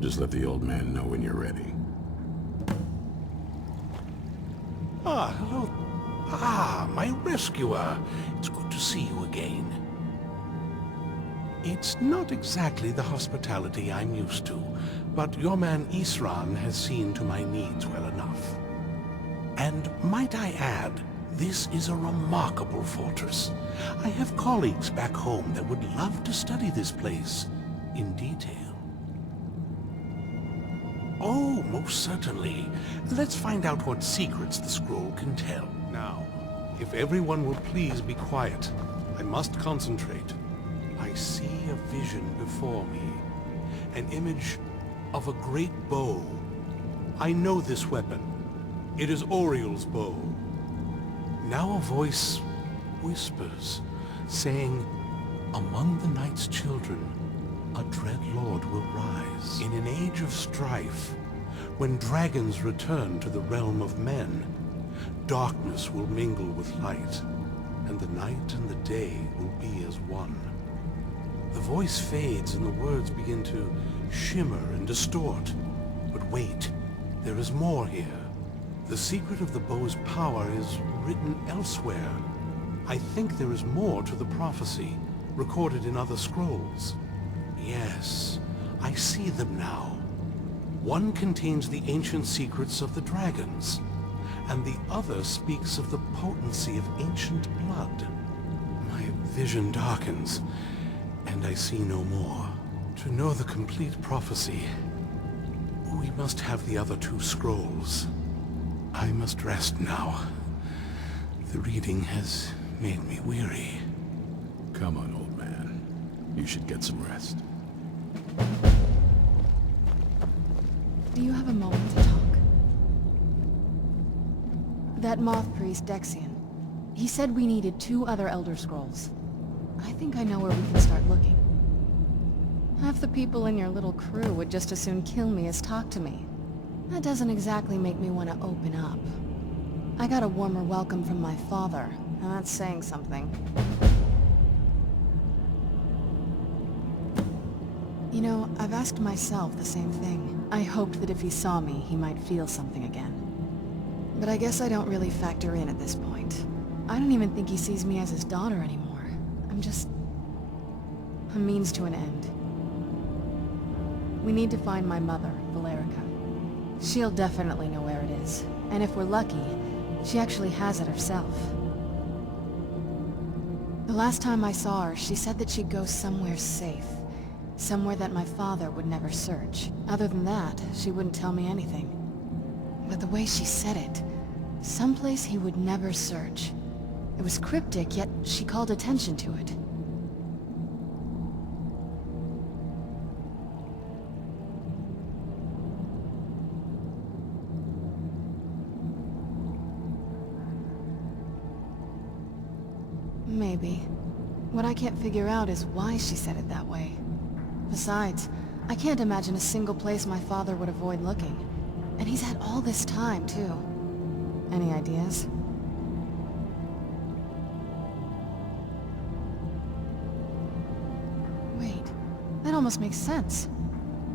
Just let the old man know when you're ready. Ah, hello. Ah, my rescuer. It's good to see you again. It's not exactly the hospitality I'm used to, but your man Isran has seen to my needs well enough. And might I add, this is a remarkable fortress. I have colleagues back home that would love to study this place in detail. Oh, most certainly. Let's find out what secrets the scroll can tell. Now, if everyone will please be quiet, I must concentrate. I see a vision before me, an image of a great bow. I know this weapon. It is Oriel's bow. Now a voice whispers, saying, among the night's children, a dread lord will rise. In an age of strife, when dragons return to the realm of men, darkness will mingle with light, and the night and the day will be as one. The voice fades and the words begin to shimmer and distort. But wait, there is more here. The secret of the bow's power is written elsewhere. I think there is more to the prophecy, recorded in other scrolls. Yes, I see them now. One contains the ancient secrets of the dragons, and the other speaks of the potency of ancient blood. My vision darkens, and I see no more. To know the complete prophecy, we must have the other two scrolls. I must rest now. The reading has made me weary. Come on, old man. You should get some rest. Do you have a moment to talk? That moth priest, Dexian, he said we needed 2 other Elder Scrolls. I think I know where we can start looking. Half the people in your little crew would just as soon kill me as talk to me. That doesn't exactly make me want to open up. I got a warmer welcome from my father, and that's saying something. You know, I've asked myself the same thing. I hoped that if he saw me, he might feel something again. But I guess I don't really factor in at this point. I don't even think he sees me as his daughter anymore. I'm just a means to an end. We need to find my mother, Valerica. She'll definitely know where it is. And if we're lucky, she actually has it herself. The last time I saw her, she said that she'd go somewhere safe. Somewhere that my father would never search. Other than that, she wouldn't tell me anything. But the way she said it, someplace he would never search. It was cryptic, yet she called attention to it. Maybe. What I can't figure out is why she said it that way. Besides, I can't imagine a single place my father would avoid looking. And he's had all this time, too. Any ideas? almost makes sense.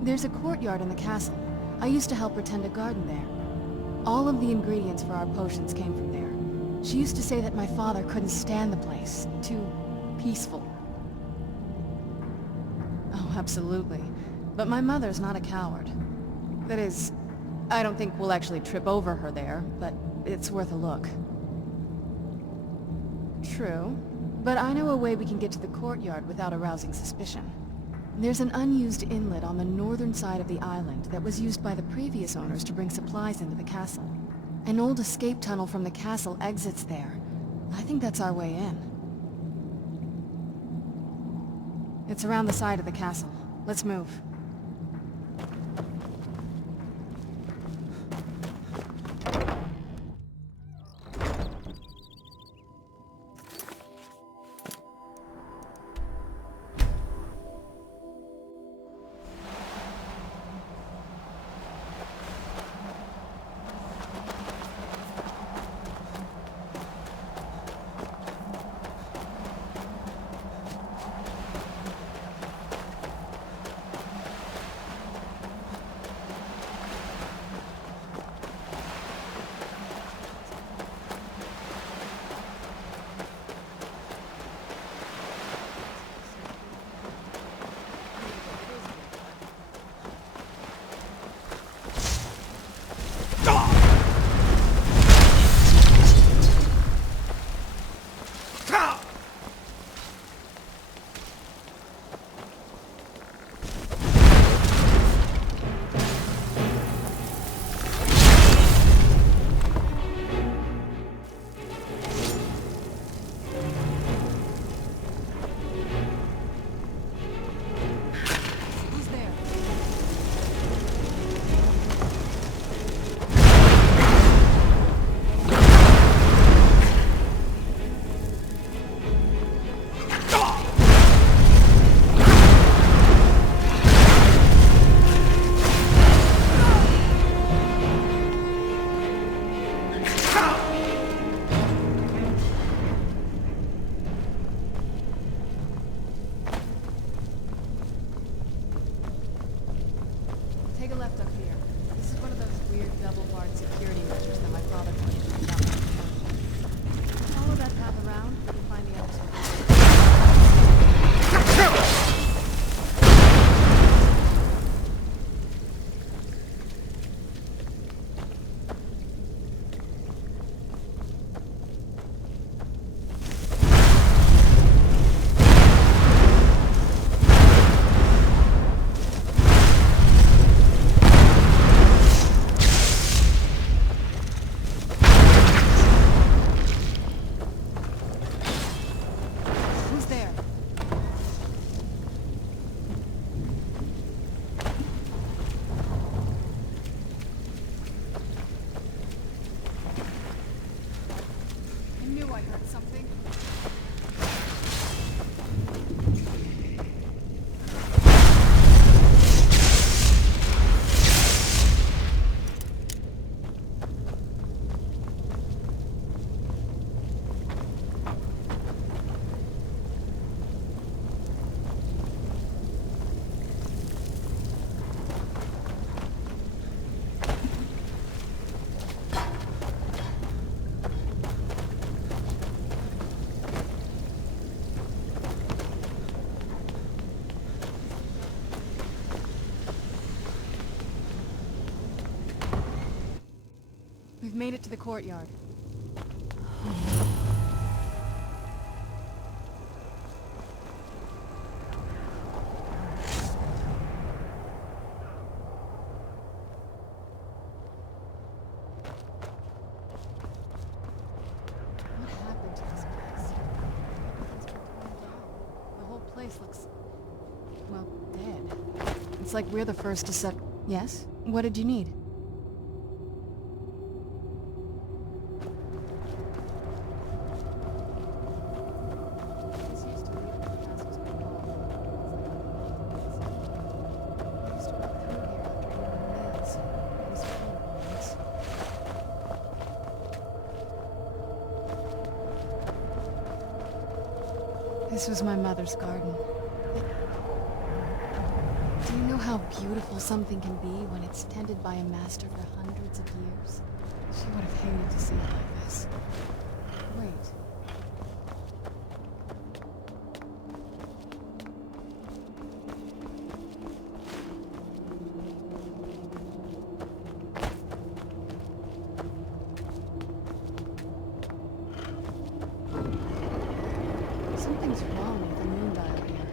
There's a courtyard in the castle. I used to help her tend a garden there. All of the ingredients for our potions came from there. She used to say that my father couldn't stand the place. Too peaceful. Oh, absolutely. But my mother's not a coward. That is, I don't think we'll actually trip over her there, but it's worth a look. True. But I know a way we can get to the courtyard without arousing suspicion. There's an unused inlet on the northern side of the island that was used by the previous owners to bring supplies into the castle. An old escape tunnel from the castle exits there. I think that's our way in. It's around the side of the castle. Let's move. Take a left up here. This is one of those weird double-barred security measures that my father pointed out. Follow that path around, you can find the other We've made it to the courtyard. What happened to this place? Everything's been torn down. The whole place looks, well, dead. It's like we're the first to set... Yes? What did you need? This was my mother's garden. Do you know how beautiful something can be when it's tended by a master for hundreds of years? She would have hated to see it like this. Wait. Something's wrong with the moon dial here.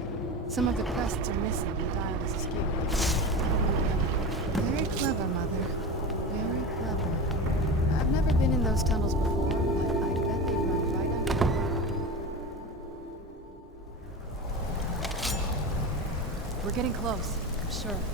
Some of the crests are missing and the dial is askew. Very clever, Mother. Very clever. I've never been in those tunnels before, but I bet they run right under the ground. We're getting close. I'm sure of it.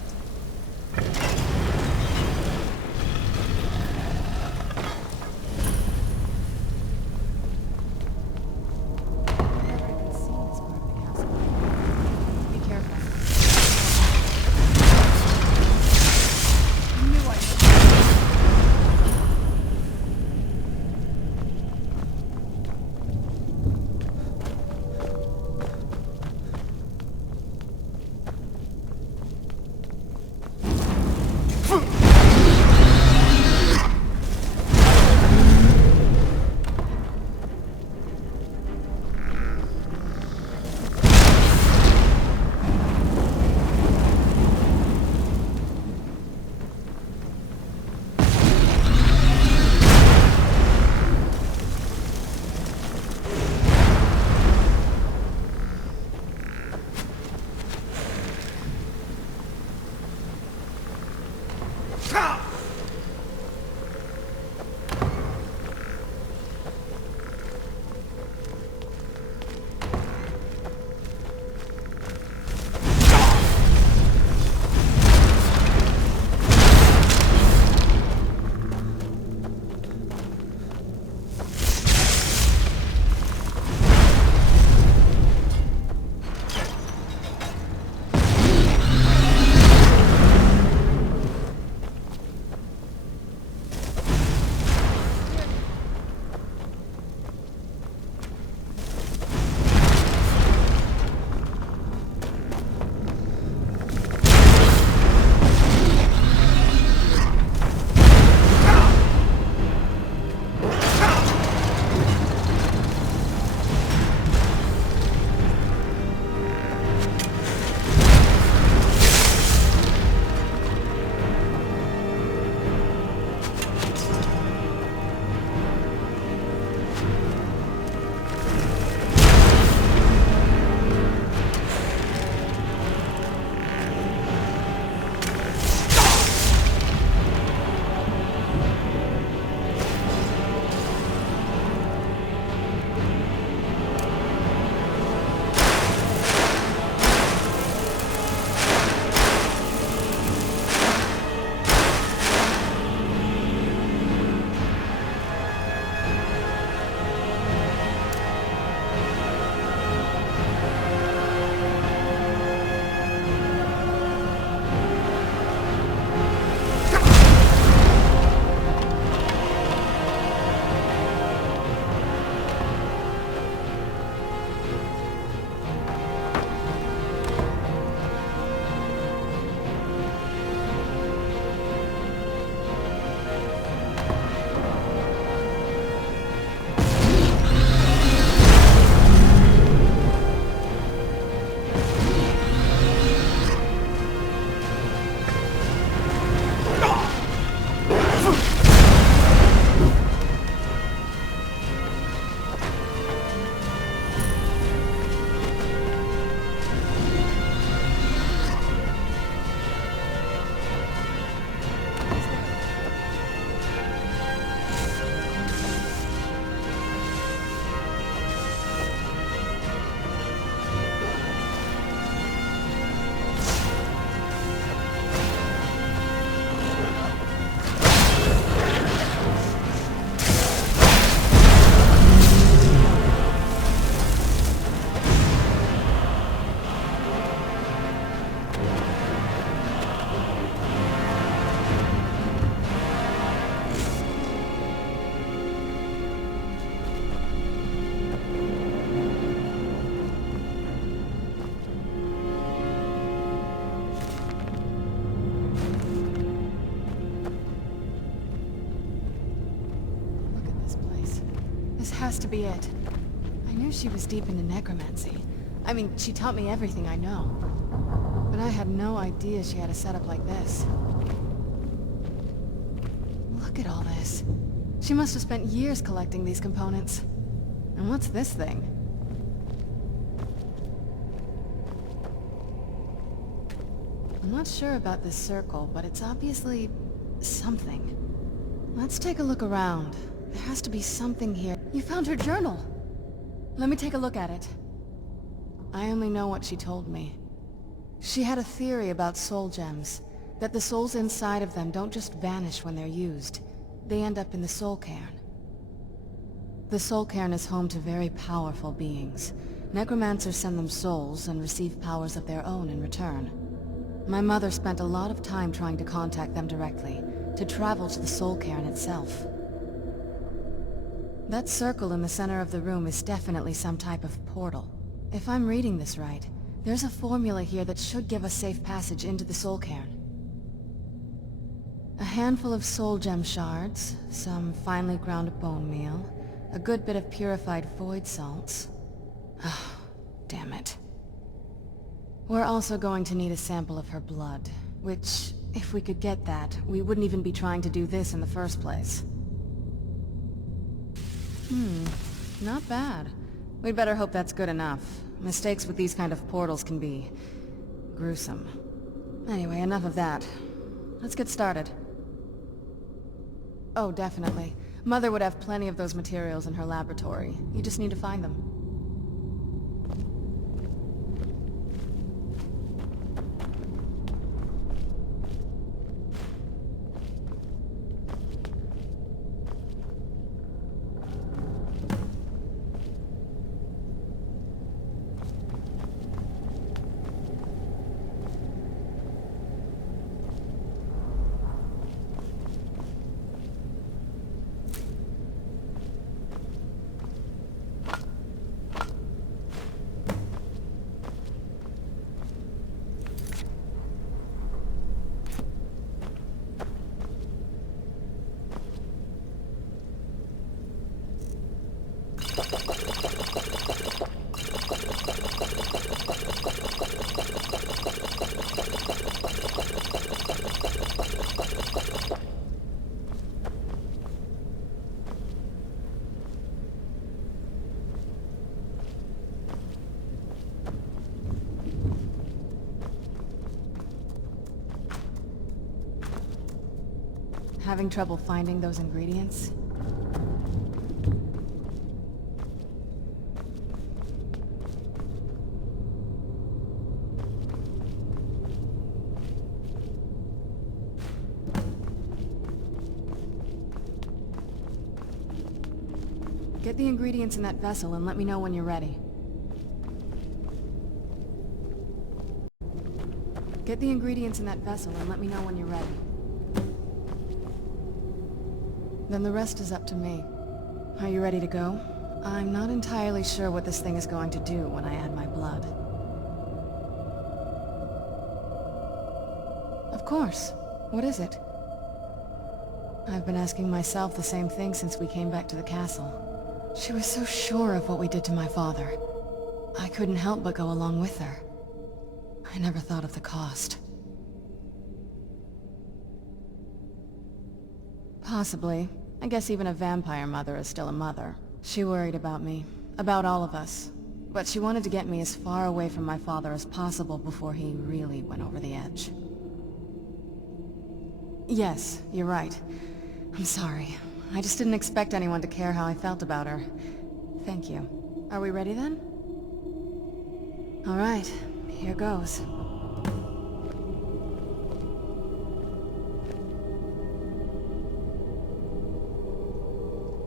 has to be it. I knew she was deep into necromancy. I mean, she taught me everything I know. But I had no idea she had a setup like this. Look at all this. She must have spent years collecting these components. And what's this thing? I'm not sure about this circle, but it's obviously something. Let's take a look around. There has to be something here. You found her journal! Let me take a look at it. I only know what she told me. She had a theory about soul gems, that the souls inside of them don't just vanish when they're used. They end up in the soul cairn. The soul cairn is home to very powerful beings. Necromancers send them souls and receive powers of their own in return. My mother spent a lot of time trying to contact them directly, to travel to the soul cairn itself. That circle in the center of the room is definitely some type of portal. If I'm reading this right, there's a formula here that should give us safe passage into the soul cairn. A handful of soul gem shards, some finely ground bone meal, a good bit of purified void salts. Oh, damn it. We're also going to need a sample of her blood, which, if we could get that, we wouldn't even be trying to do this in the first place. Not bad. We'd better hope that's good enough. Mistakes with these kind of portals can be gruesome. Anyway, enough of that. Let's get started. Oh, definitely. Mother would have plenty of those materials in her laboratory. You just need to find them. Having trouble finding those ingredients? Get the ingredients in that vessel and let me know when you're ready. Get the ingredients in that vessel and let me know when you're ready. Then the rest is up to me. Are you ready to go? I'm not entirely sure what this thing is going to do when I add my blood. Of course. What is it? I've been asking myself the same thing since we came back to the castle. She was so sure of what we did to my father. I couldn't help but go along with her. I never thought of the cost. Possibly. I guess even a vampire mother is still a mother. She worried about me. About all of us. But she wanted to get me as far away from my father as possible before he really went over the edge. Yes, you're right. I'm sorry. I just didn't expect anyone to care how I felt about her. Thank you. Are we ready then? All right, here goes.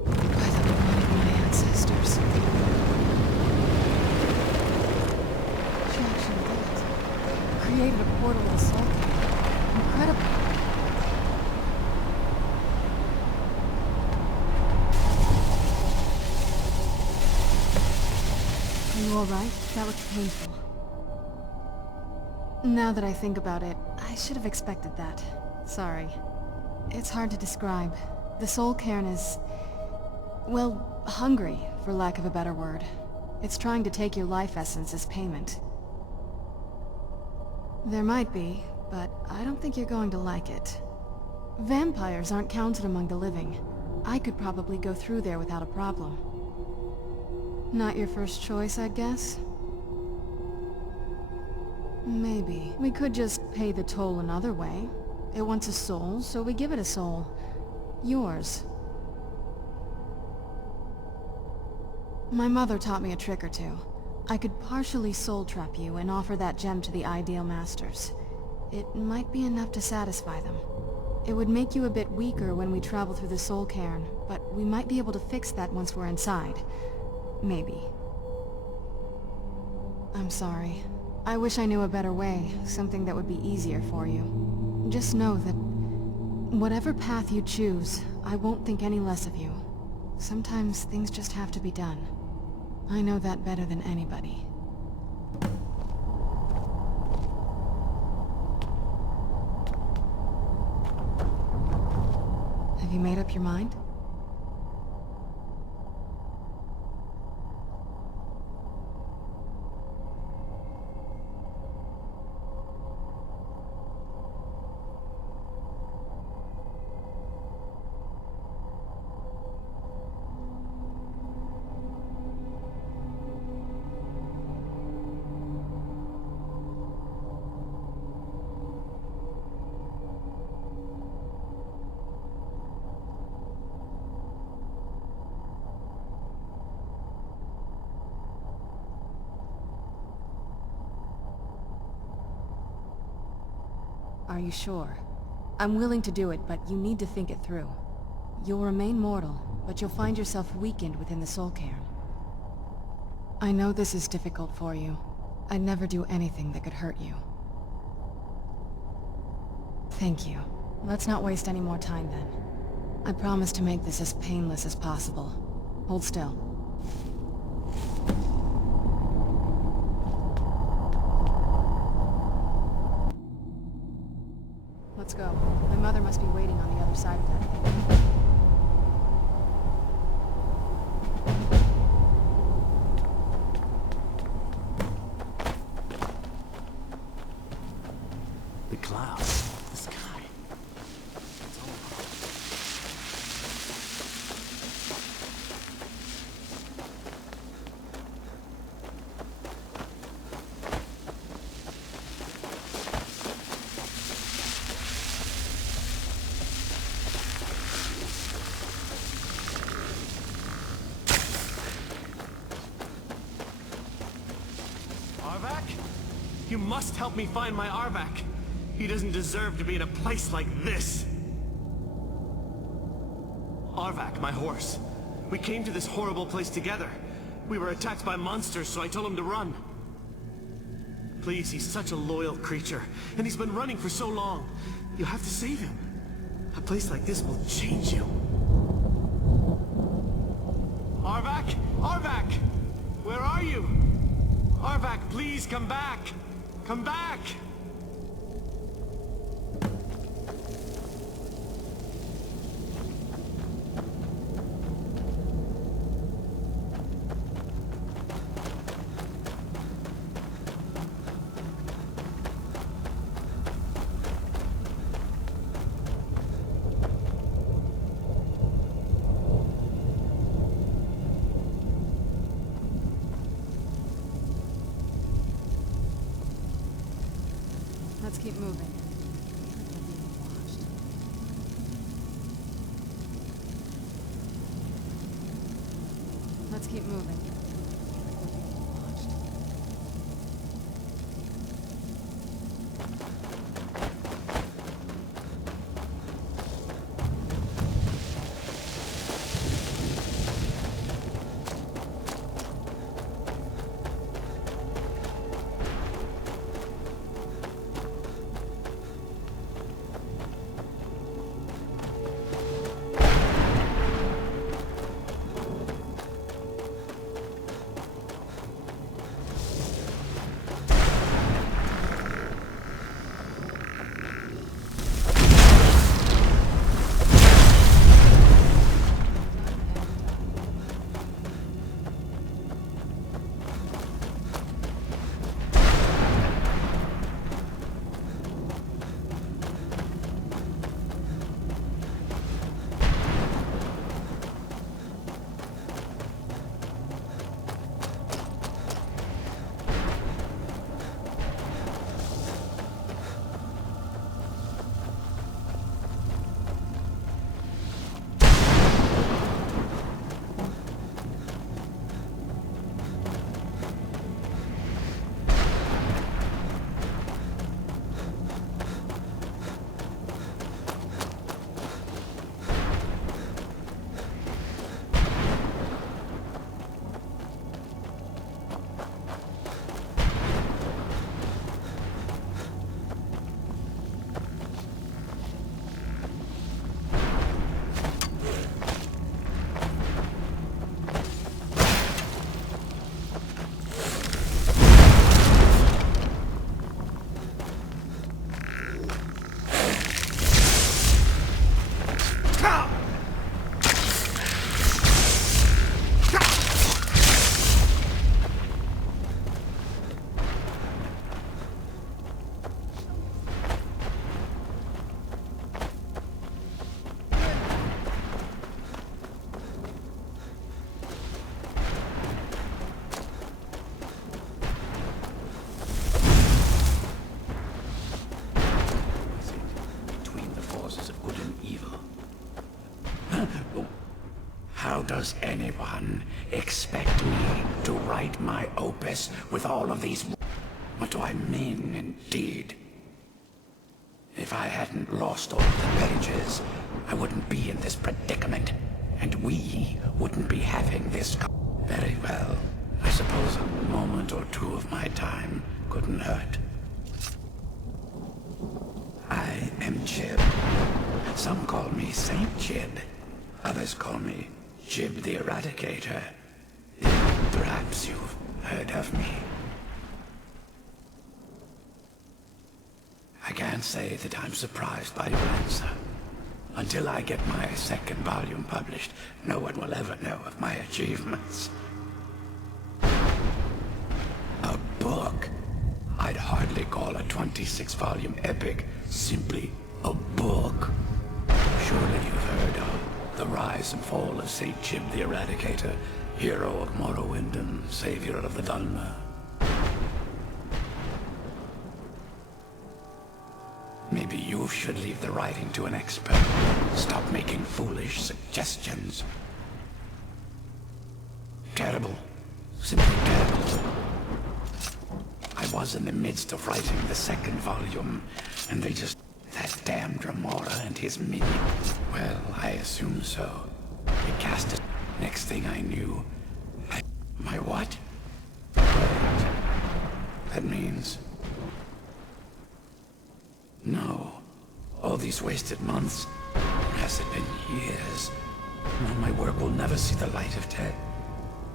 By the blood of my ancestors. She actually did it. Created a portal with a soul cave. Incredible. Are you alright? That looked painful. Now that I think about it, I should have expected that. Sorry. It's hard to describe. The soul cairn is... well, hungry for lack of a better word. It's trying to take your life essence as payment. There might be, but I don't think you're going to like it. Vampires aren't counted among the living. I could probably go through there without a problem. Not your first choice, I'd guess? Maybe. We could just pay the toll another way. It wants a soul, so we give it a soul. Yours. My mother taught me a trick or two. I could partially soul trap you and offer that gem to the Ideal Masters. It might be enough to satisfy them. It would make you a bit weaker when we travel through the soul cairn, but we might be able to fix that once we're inside. Maybe. I'm sorry. I wish I knew a better way, something that would be easier for you. Just know that whatever path you choose, I won't think any less of you. Sometimes things just have to be done. I know that better than anybody. Have you made up your mind? Are you sure? I'm willing to do it, but you need to think it through. You'll remain mortal, but you'll find yourself weakened within the soul cairn. I know this is difficult for you. I'd never do anything that could hurt you. Thank you. Let's not waste any more time then. I promise to make this as painless as possible. Hold still. Let's go. My mother must be waiting on the other side of that thing. The clouds, the sky. Arvak? You must help me find my Arvak. He doesn't deserve to be in a place like this. Arvak, my horse. We came to this horrible place together. We were attacked by monsters, so I told him to run. Please, he's such a loyal creature, and he's been running for so long. You have to save him. A place like this will change you. Arvak? Arvak! Where are you? Arvak, please come back! Come back! Let's keep moving. Let's keep moving. does anyone expect me to write my opus with all of these? What do I mean, indeed? If I hadn't lost all the pages, I wouldn't be in this predicament, and we wouldn't be having this. Very well. I suppose a moment or two of my time couldn't hurt. I am Jib. Some call me Saint Jib. Others call me Jib the Eradicator. Perhaps you've heard of me. I can't say that I'm surprised by your answer. Until I get my second volume published, no one will ever know of my achievements. A book? I'd hardly call a 26-volume epic simply a book. Surely you've heard of the rise and fall of Saint Jib the Eradicator, hero of Morrowind and savior of the Dhalma. Maybe you should leave the writing to an expert. Stop making foolish suggestions. Terrible. Simply terrible. I was in the midst of writing the second volume, and they just... That damned Remora and his minion. Well, I assume so. He cast it. Next thing I knew... My what? Wait. That means... No. All these wasted months. Has it been years? No, my work will never see the light of day.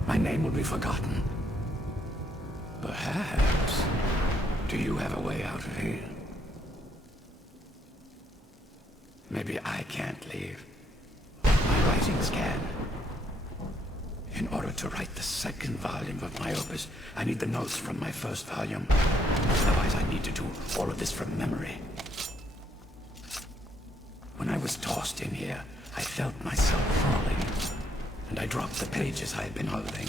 My name will be forgotten. Perhaps. Do you have a way out of here? Maybe I can't leave. My writings can. In order to write the second volume of my opus, I need the notes from my first volume. Otherwise, I need to do all of this from memory. When I was tossed in here, I felt myself falling, and I dropped the pages I had been holding.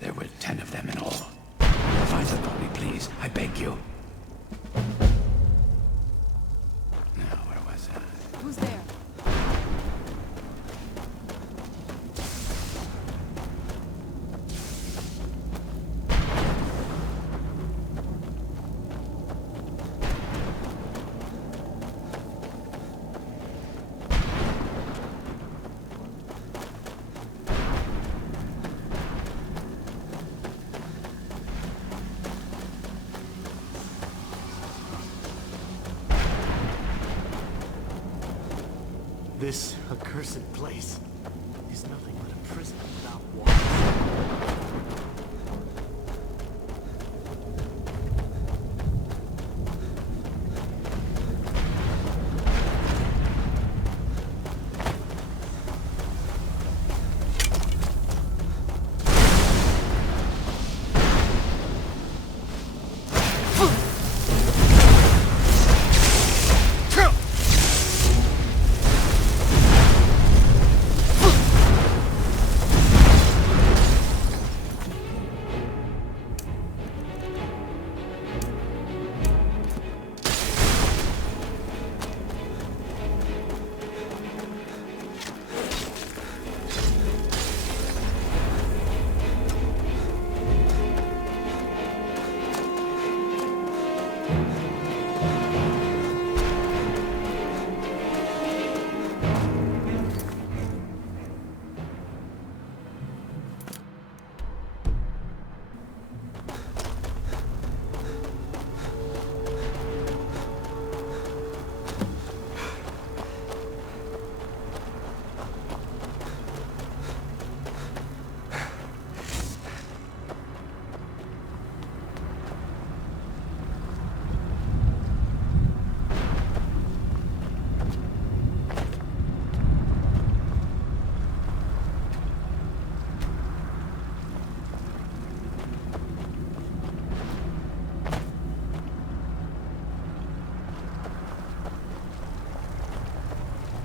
There were 10 of them in all. Find them for me, please. I beg you. Now, where was I? Who's there? This accursed place is nothing but a prison without walls.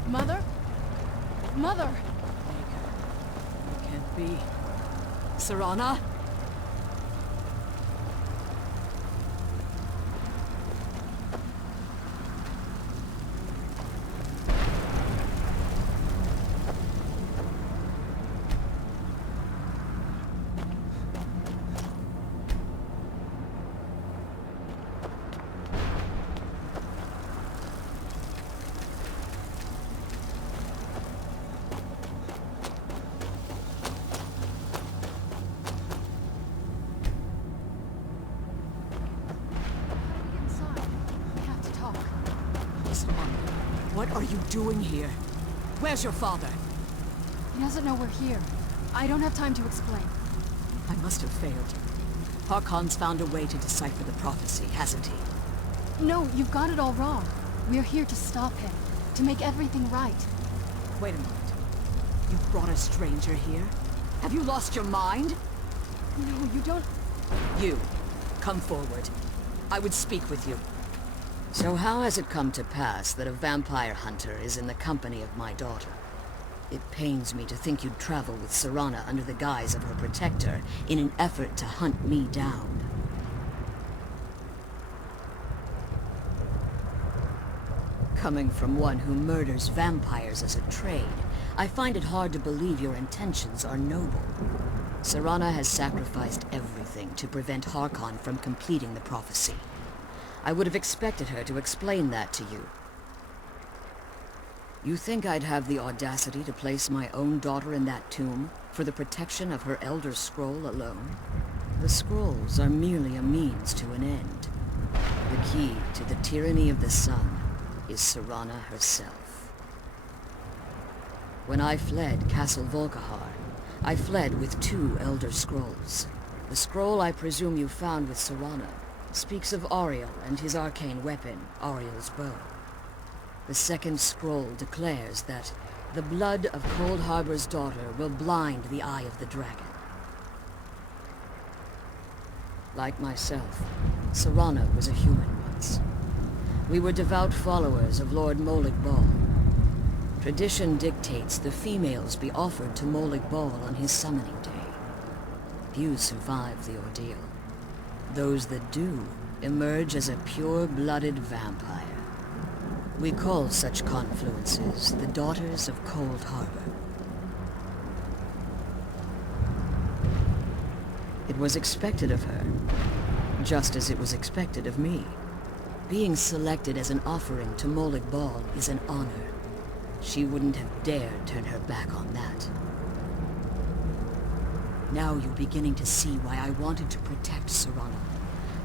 Mother? Mother! Can't be. Serana? What are you doing here? Where's your father? He doesn't know we're here. I don't have time to explain. I must have failed you. Harkon's found a way to decipher the prophecy, hasn't he? No, you've got it all wrong. We're here to stop him. To make everything right. Wait a moment. You brought a stranger here? Have you lost your mind? No, you don't... You, come forward. I would speak with you. So how has it come to pass that a vampire hunter is in the company of my daughter? It pains me to think you'd travel with Serana under the guise of her protector in an effort to hunt me down. Coming from one who murders vampires as a trade, I find it hard to believe your intentions are noble. Serana has sacrificed everything to prevent Harkon from completing the prophecy. I would have expected her to explain that to you. You think I'd have the audacity to place my own daughter in that tomb for the protection of her Elder Scroll alone? The scrolls are merely a means to an end. The key to the tyranny of the sun is Serana herself. When I fled Castle Volkihar, I fled with 2 Elder Scrolls. The scroll I presume you found with Serana speaks of Auriel and his arcane weapon, Auriel's bow. The second scroll declares that the blood of Cold Harbor's daughter will blind the eye of the dragon. Like myself, Serana was a human once. We were devout followers of Lord Molig Bal. Tradition dictates the females be offered to Molig Bal on his summoning day. Few survive the ordeal. Those that do emerge as a pure-blooded vampire. We call such confluences the Daughters of Cold Harbor. It was expected of her, just as it was expected of me. Being selected as an offering to Molig Bal is an honor. She wouldn't have dared turn her back on that. Now you're beginning to see why I wanted to protect Serana,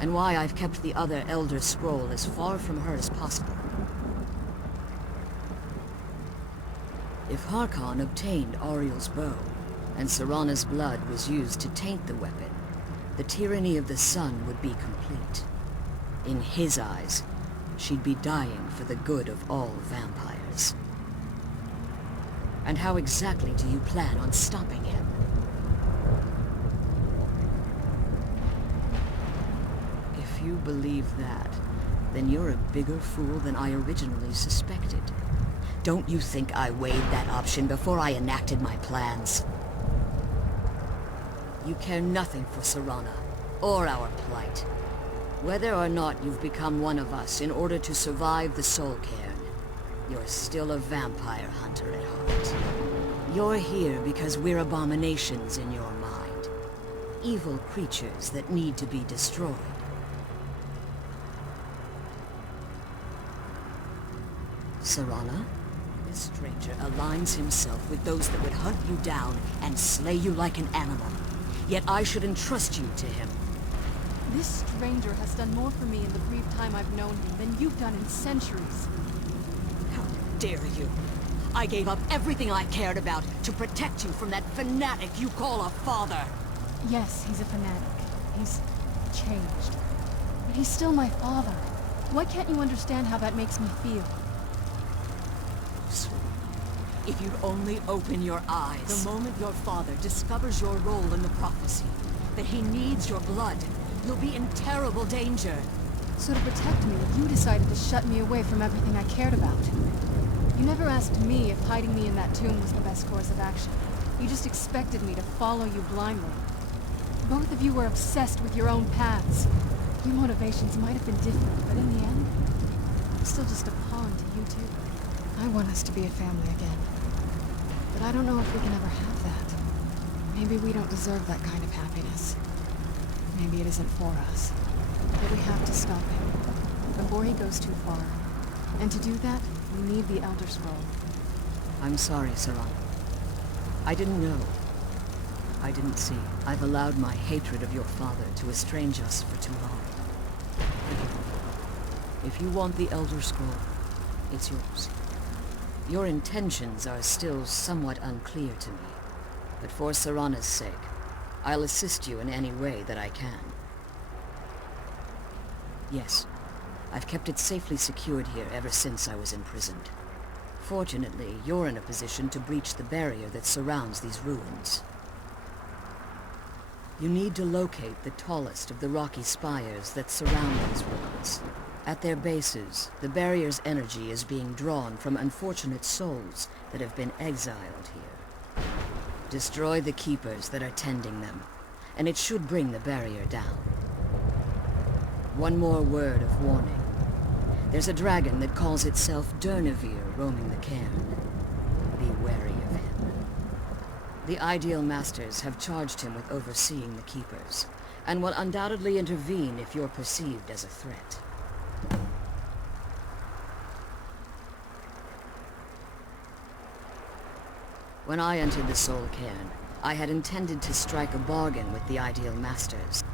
and why I've kept the other Elder Scroll as far from her as possible. If Harkon obtained Auriel's bow, and Serana's blood was used to taint the weapon, the tyranny of the sun would be complete. In his eyes, she'd be dying for the good of all vampires. And how exactly do you plan on stopping him? If you believe that, then you're a bigger fool than I originally suspected. Don't you think I weighed that option before I enacted my plans? You care nothing for Serana, or our plight. Whether or not you've become one of us in order to survive the Soul Cairn, you're still a vampire hunter at heart. You're here because we're abominations in your mind. Evil creatures that need to be destroyed. Serana? This stranger aligns himself with those that would hunt you down and slay you like an animal. Yet I should entrust you to him. This stranger has done more for me in the brief time I've known him than you've done in centuries. How dare you? I gave up everything I cared about to protect you from that fanatic you call a father. Yes, he's a fanatic. He's changed. But he's still my father. Why can't you understand how that makes me feel? If you'd only open your eyes. The moment your father discovers your role in the prophecy, that he needs your blood, you'll be in terrible danger. So to protect me, you decided to shut me away from everything I cared about. You never asked me if hiding me in that tomb was the best course of action. You just expected me to follow you blindly. Both of you were obsessed with your own paths. Your motivations might have been different, but in the end, I'm still just a pawn to you two. I want us to be a family again. But I don't know if we can ever have that. Maybe we don't deserve that kind of happiness. Maybe it isn't for us. But we have to stop him, before he goes too far. And to do that, we need the Elder Scroll. I'm sorry, Serana. I didn't know. I didn't see. I've allowed my hatred of your father to estrange us for too long. If you want the Elder Scroll, it's yours. Your intentions are still somewhat unclear to me. But for Serana's sake, I'll assist you in any way that I can. Yes, I've kept it safely secured here ever since I was imprisoned. Fortunately, you're in a position to breach the barrier that surrounds these ruins. You need to locate the tallest of the rocky spires that surround these ruins. At their bases, the barrier's energy is being drawn from unfortunate souls that have been exiled here. Destroy the keepers that are tending them, and it should bring the barrier down. One more word of warning. There's a dragon that calls itself Durnevere roaming the cairn. Be wary of him. The Ideal Masters have charged him with overseeing the keepers, and will undoubtedly intervene if you're perceived as a threat. When I entered the Soul Cairn, I had intended to strike a bargain with the Ideal Masters.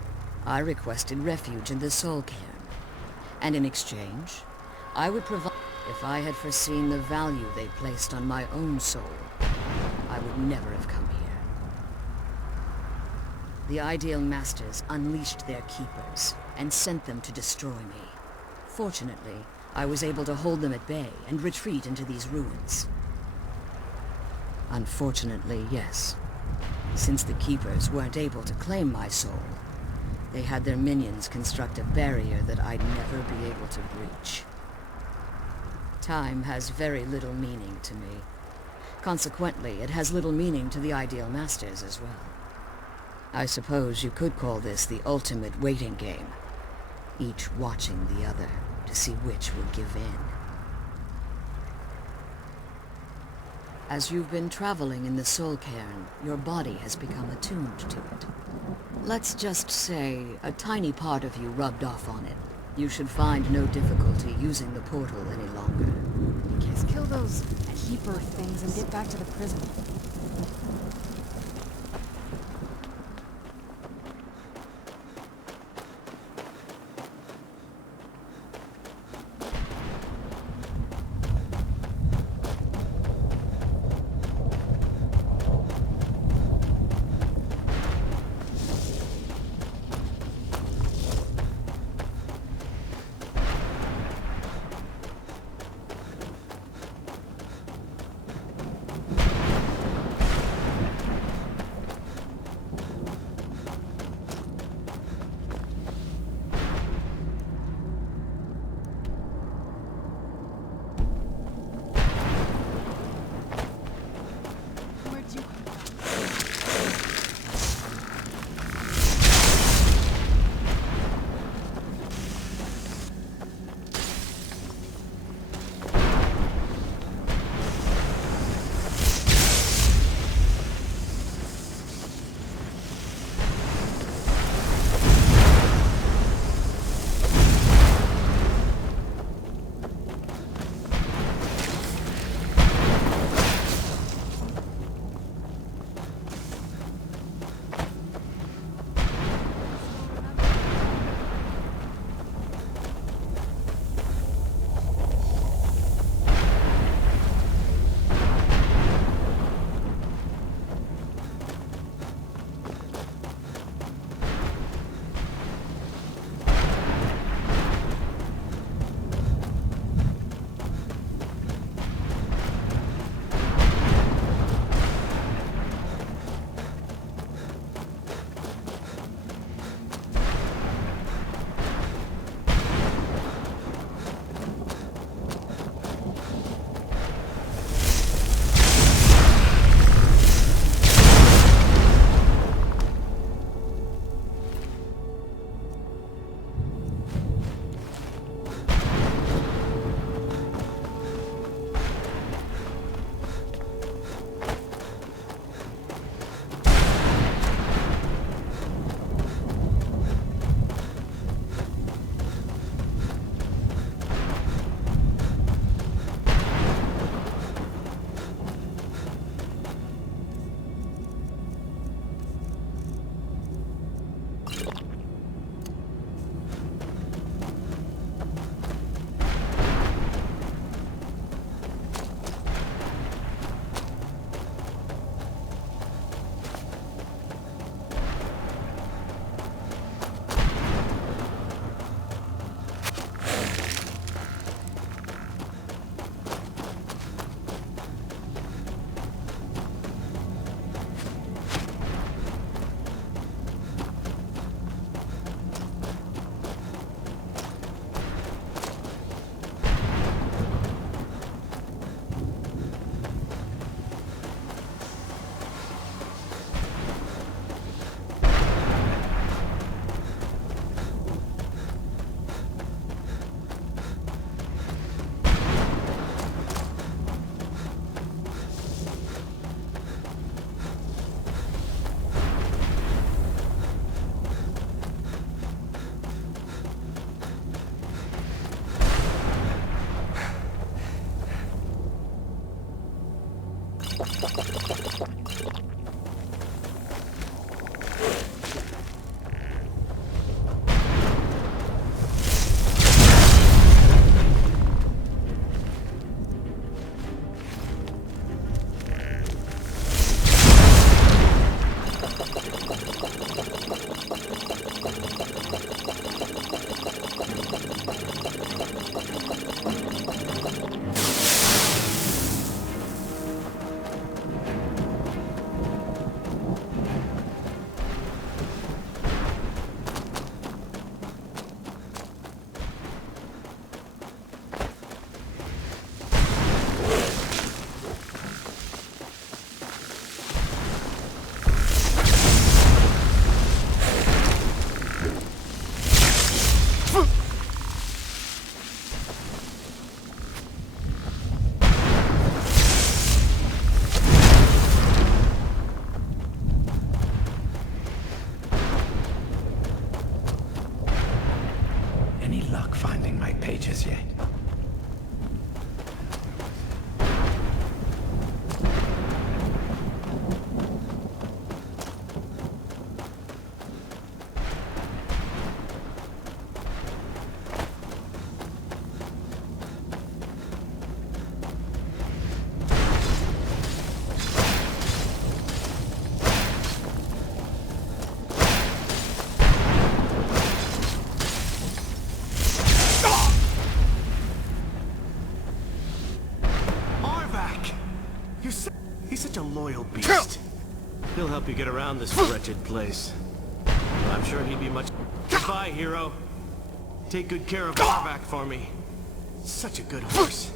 I requested refuge in the Soul Cairn, and in exchange, I would provide... If I had foreseen the value they placed on my own soul, I would never have come here. The Ideal Masters unleashed their keepers, and sent them to destroy me. Fortunately, I was able to hold them at bay and retreat into these ruins. Unfortunately, yes. Since the Keepers weren't able to claim my soul, they had their minions construct a barrier that I'd never be able to breach. Time has very little meaning to me. Consequently, it has little meaning to the Ideal Masters as well. I suppose you could call this the ultimate waiting game, each watching the other to see which will give in. As you've been traveling in the Soul Cairn, your body has become attuned to it. Let's just say a tiny part of you rubbed off on it. You should find no difficulty using the portal any longer. Just kill those keeper things and get back to the prison. my pages yet. He's such a loyal beast. He'll help you get around this wretched place. I'm sure he'd be much... Goodbye, hero. Take good care of Arvak for me. Such a good horse.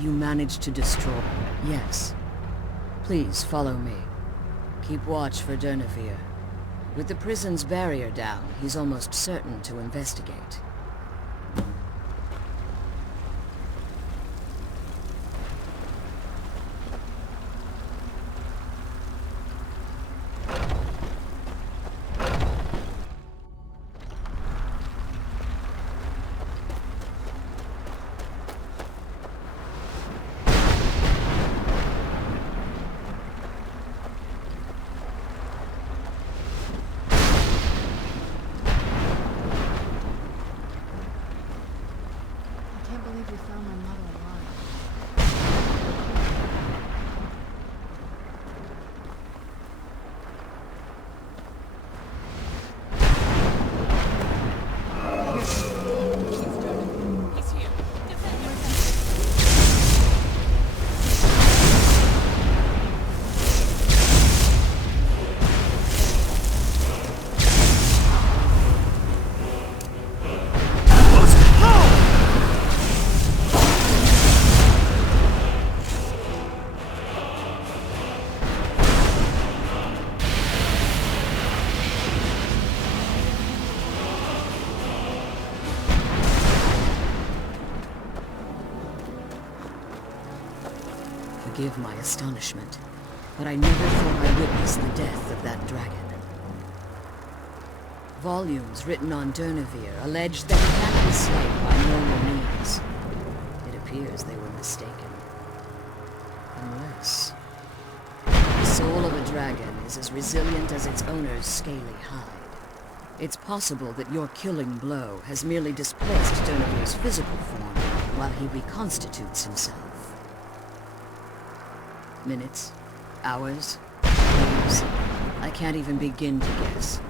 You managed to destroy... Yes. Please follow me. Keep watch for Durnevere. With the prison's barrier down, he's almost certain to investigate. Forgive my astonishment, but I never thought I'd witness the death of that dragon. Volumes written on Durnevere allege that he can't be slain by normal means. It appears they were mistaken. Unless... the soul of a dragon is as resilient as its owner's scaly hide. It's possible that your killing blow has merely displaced Durnevere's physical form while he reconstitutes himself. Minutes, hours, days. I can't even begin to guess.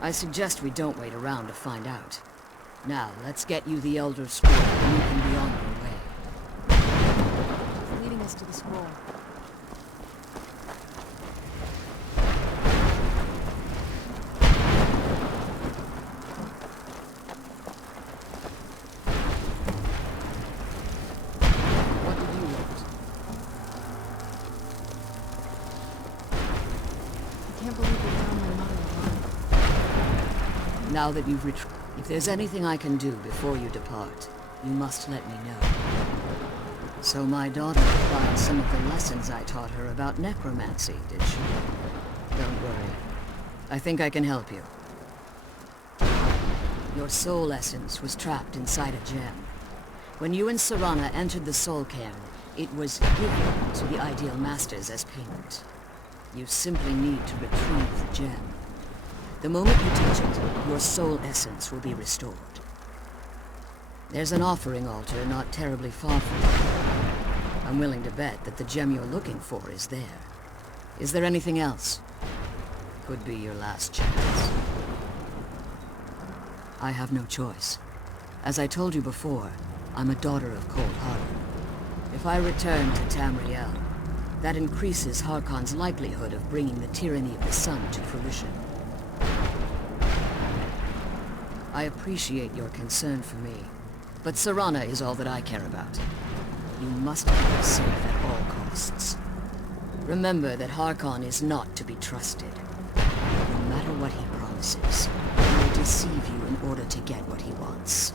I suggest we don't wait around to find out. Now, let's get you the Elder Scroll and you can be on your way. It's leading us to the scroll. What did you want? I can't believe we found my mother alive. Now that you've retrieved... If there's anything I can do before you depart, you must let me know. So my daughter applied some of the lessons I taught her about necromancy, did she? Don't worry. I think I can help you. Your soul essence was trapped inside a gem. When you and Serana entered the soul cairn, it was given to the Ideal Masters as payment. You simply need to retrieve the gem. The moment you touch it, your soul essence will be restored. There's an offering altar not terribly far from you. I'm willing to bet that the gem you're looking for is there. Is there anything else? Could be your last chance. I have no choice. As I told you before, I'm a daughter of Cold Harbor. If I return to Tamriel, that increases Harkon's likelihood of bringing the tyranny of the sun to fruition. I appreciate your concern for me, but Serana is all that I care about. You must keep her safe at all costs. Remember that Harkon is not to be trusted. No matter what he promises, he will deceive you in order to get what he wants.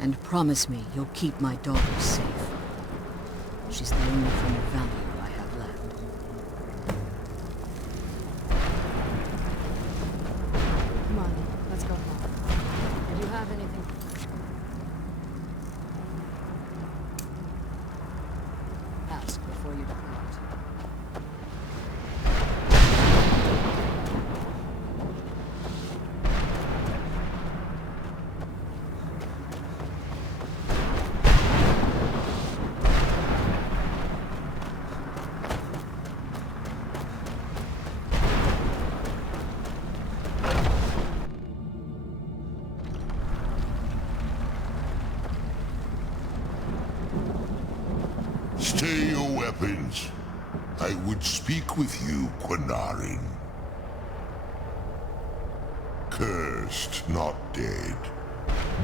And promise me you'll keep my daughter safe. She's the only form of value I have left. Come on, let's go home. Do you have anything? Ask before you depart. Stay your weapons. I would speak with you, Quinarin. Cursed, not dead.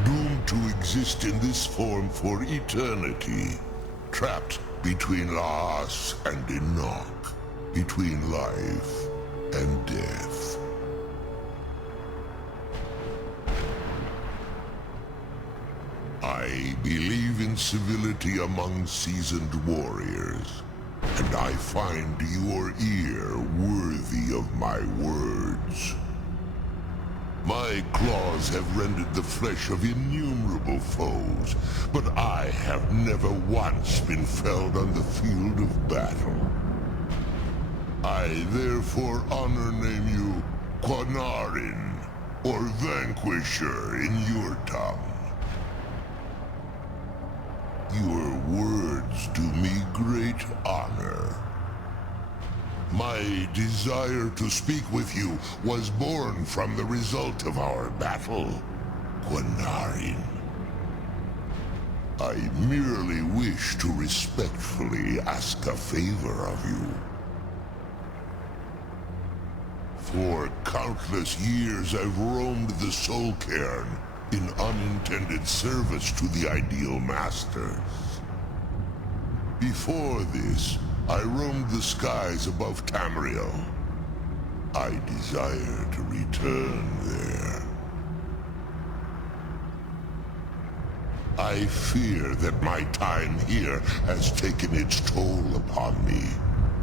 Doomed to exist in this form for eternity. Trapped between Laas and Enoch. Between life and death. I believe in civility among seasoned warriors, and I find your ear worthy of my words. My claws have rended the flesh of innumerable foes, but I have never once been felled on the field of battle. I therefore honor name you Quinarin, or Vanquisher in your tongue. Your words do me great honor. My desire to speak with you was born from the result of our battle, Quinarin. I merely wish to respectfully ask a favor of you. For countless years I've roamed the Soul Cairn in unintended service to the Ideal Masters. Before this, I roamed the skies above Tamriel. I desire to return there. I fear that my time here has taken its toll upon me.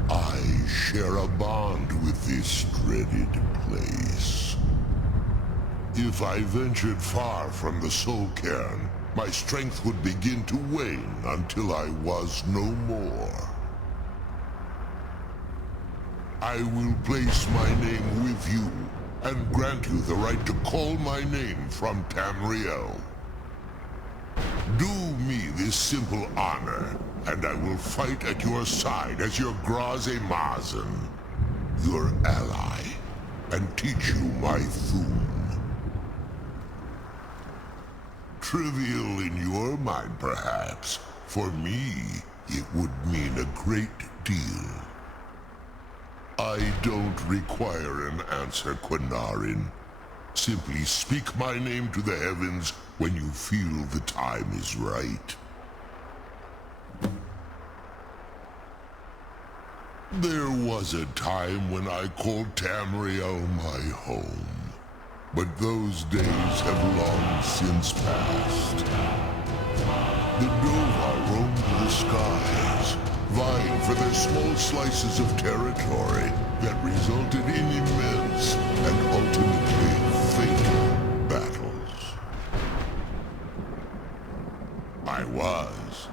I share a bond with this dreaded place. If I ventured far from the soul cairn, my strength would begin to wane until I was no more. I will place my name with you, and grant you the right to call my name from Tamriel. Do me this simple honor, and I will fight at your side as your Graze Mazen, your ally, and teach you my Thum. Trivial in your mind, perhaps. For me, it would mean a great deal. I don't require an answer, Quinarin. Simply speak my name to the heavens when you feel the time is right. There was a time when I called Tamriel my home. But those days have long since passed. The Dova roamed the skies, vying for their small slices of territory that resulted in immense and ultimately fatal battles. I was,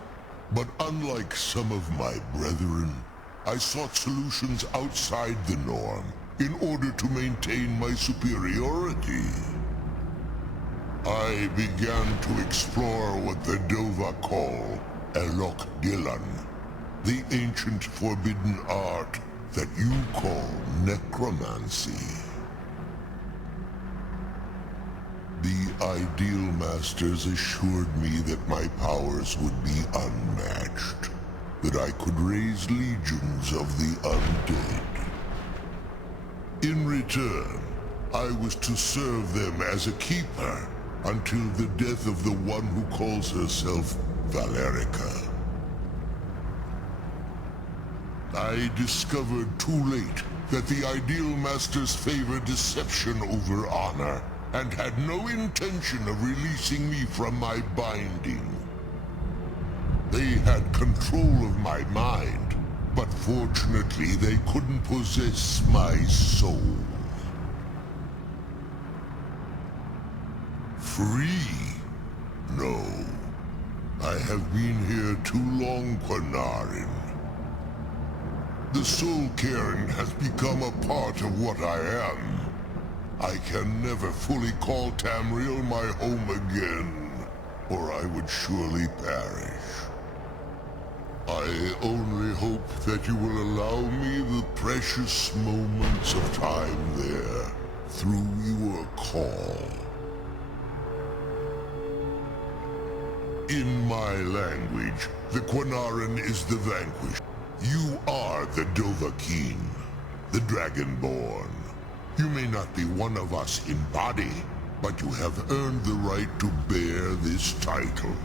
but unlike some of my brethren, I sought solutions outside the norm in order to maintain my superiority. I began to explore what the Dova call Elok Gillan, the ancient forbidden art that you call necromancy. The Ideal Masters assured me that my powers would be unmatched, that I could raise legions of the undead. In return, I was to serve them as a keeper until the death of the one who calls herself Valerica. I discovered too late that the Ideal Masters favor deception over honor, and had no intention of releasing me from my binding. They had control of my mind, but fortunately they couldn't possess my soul. Free? No. I have been here too long, Quinarin. The soul cairn has become a part of what I am. I can never fully call Tamriel my home again, or I would surely perish. I only hope that you will allow me the precious moments of time there, through your call. In my language, the Quinarin is the vanquished. You are the Dovahkiin, the Dragonborn. You may not be one of us in body, but you have earned the right to bear this title.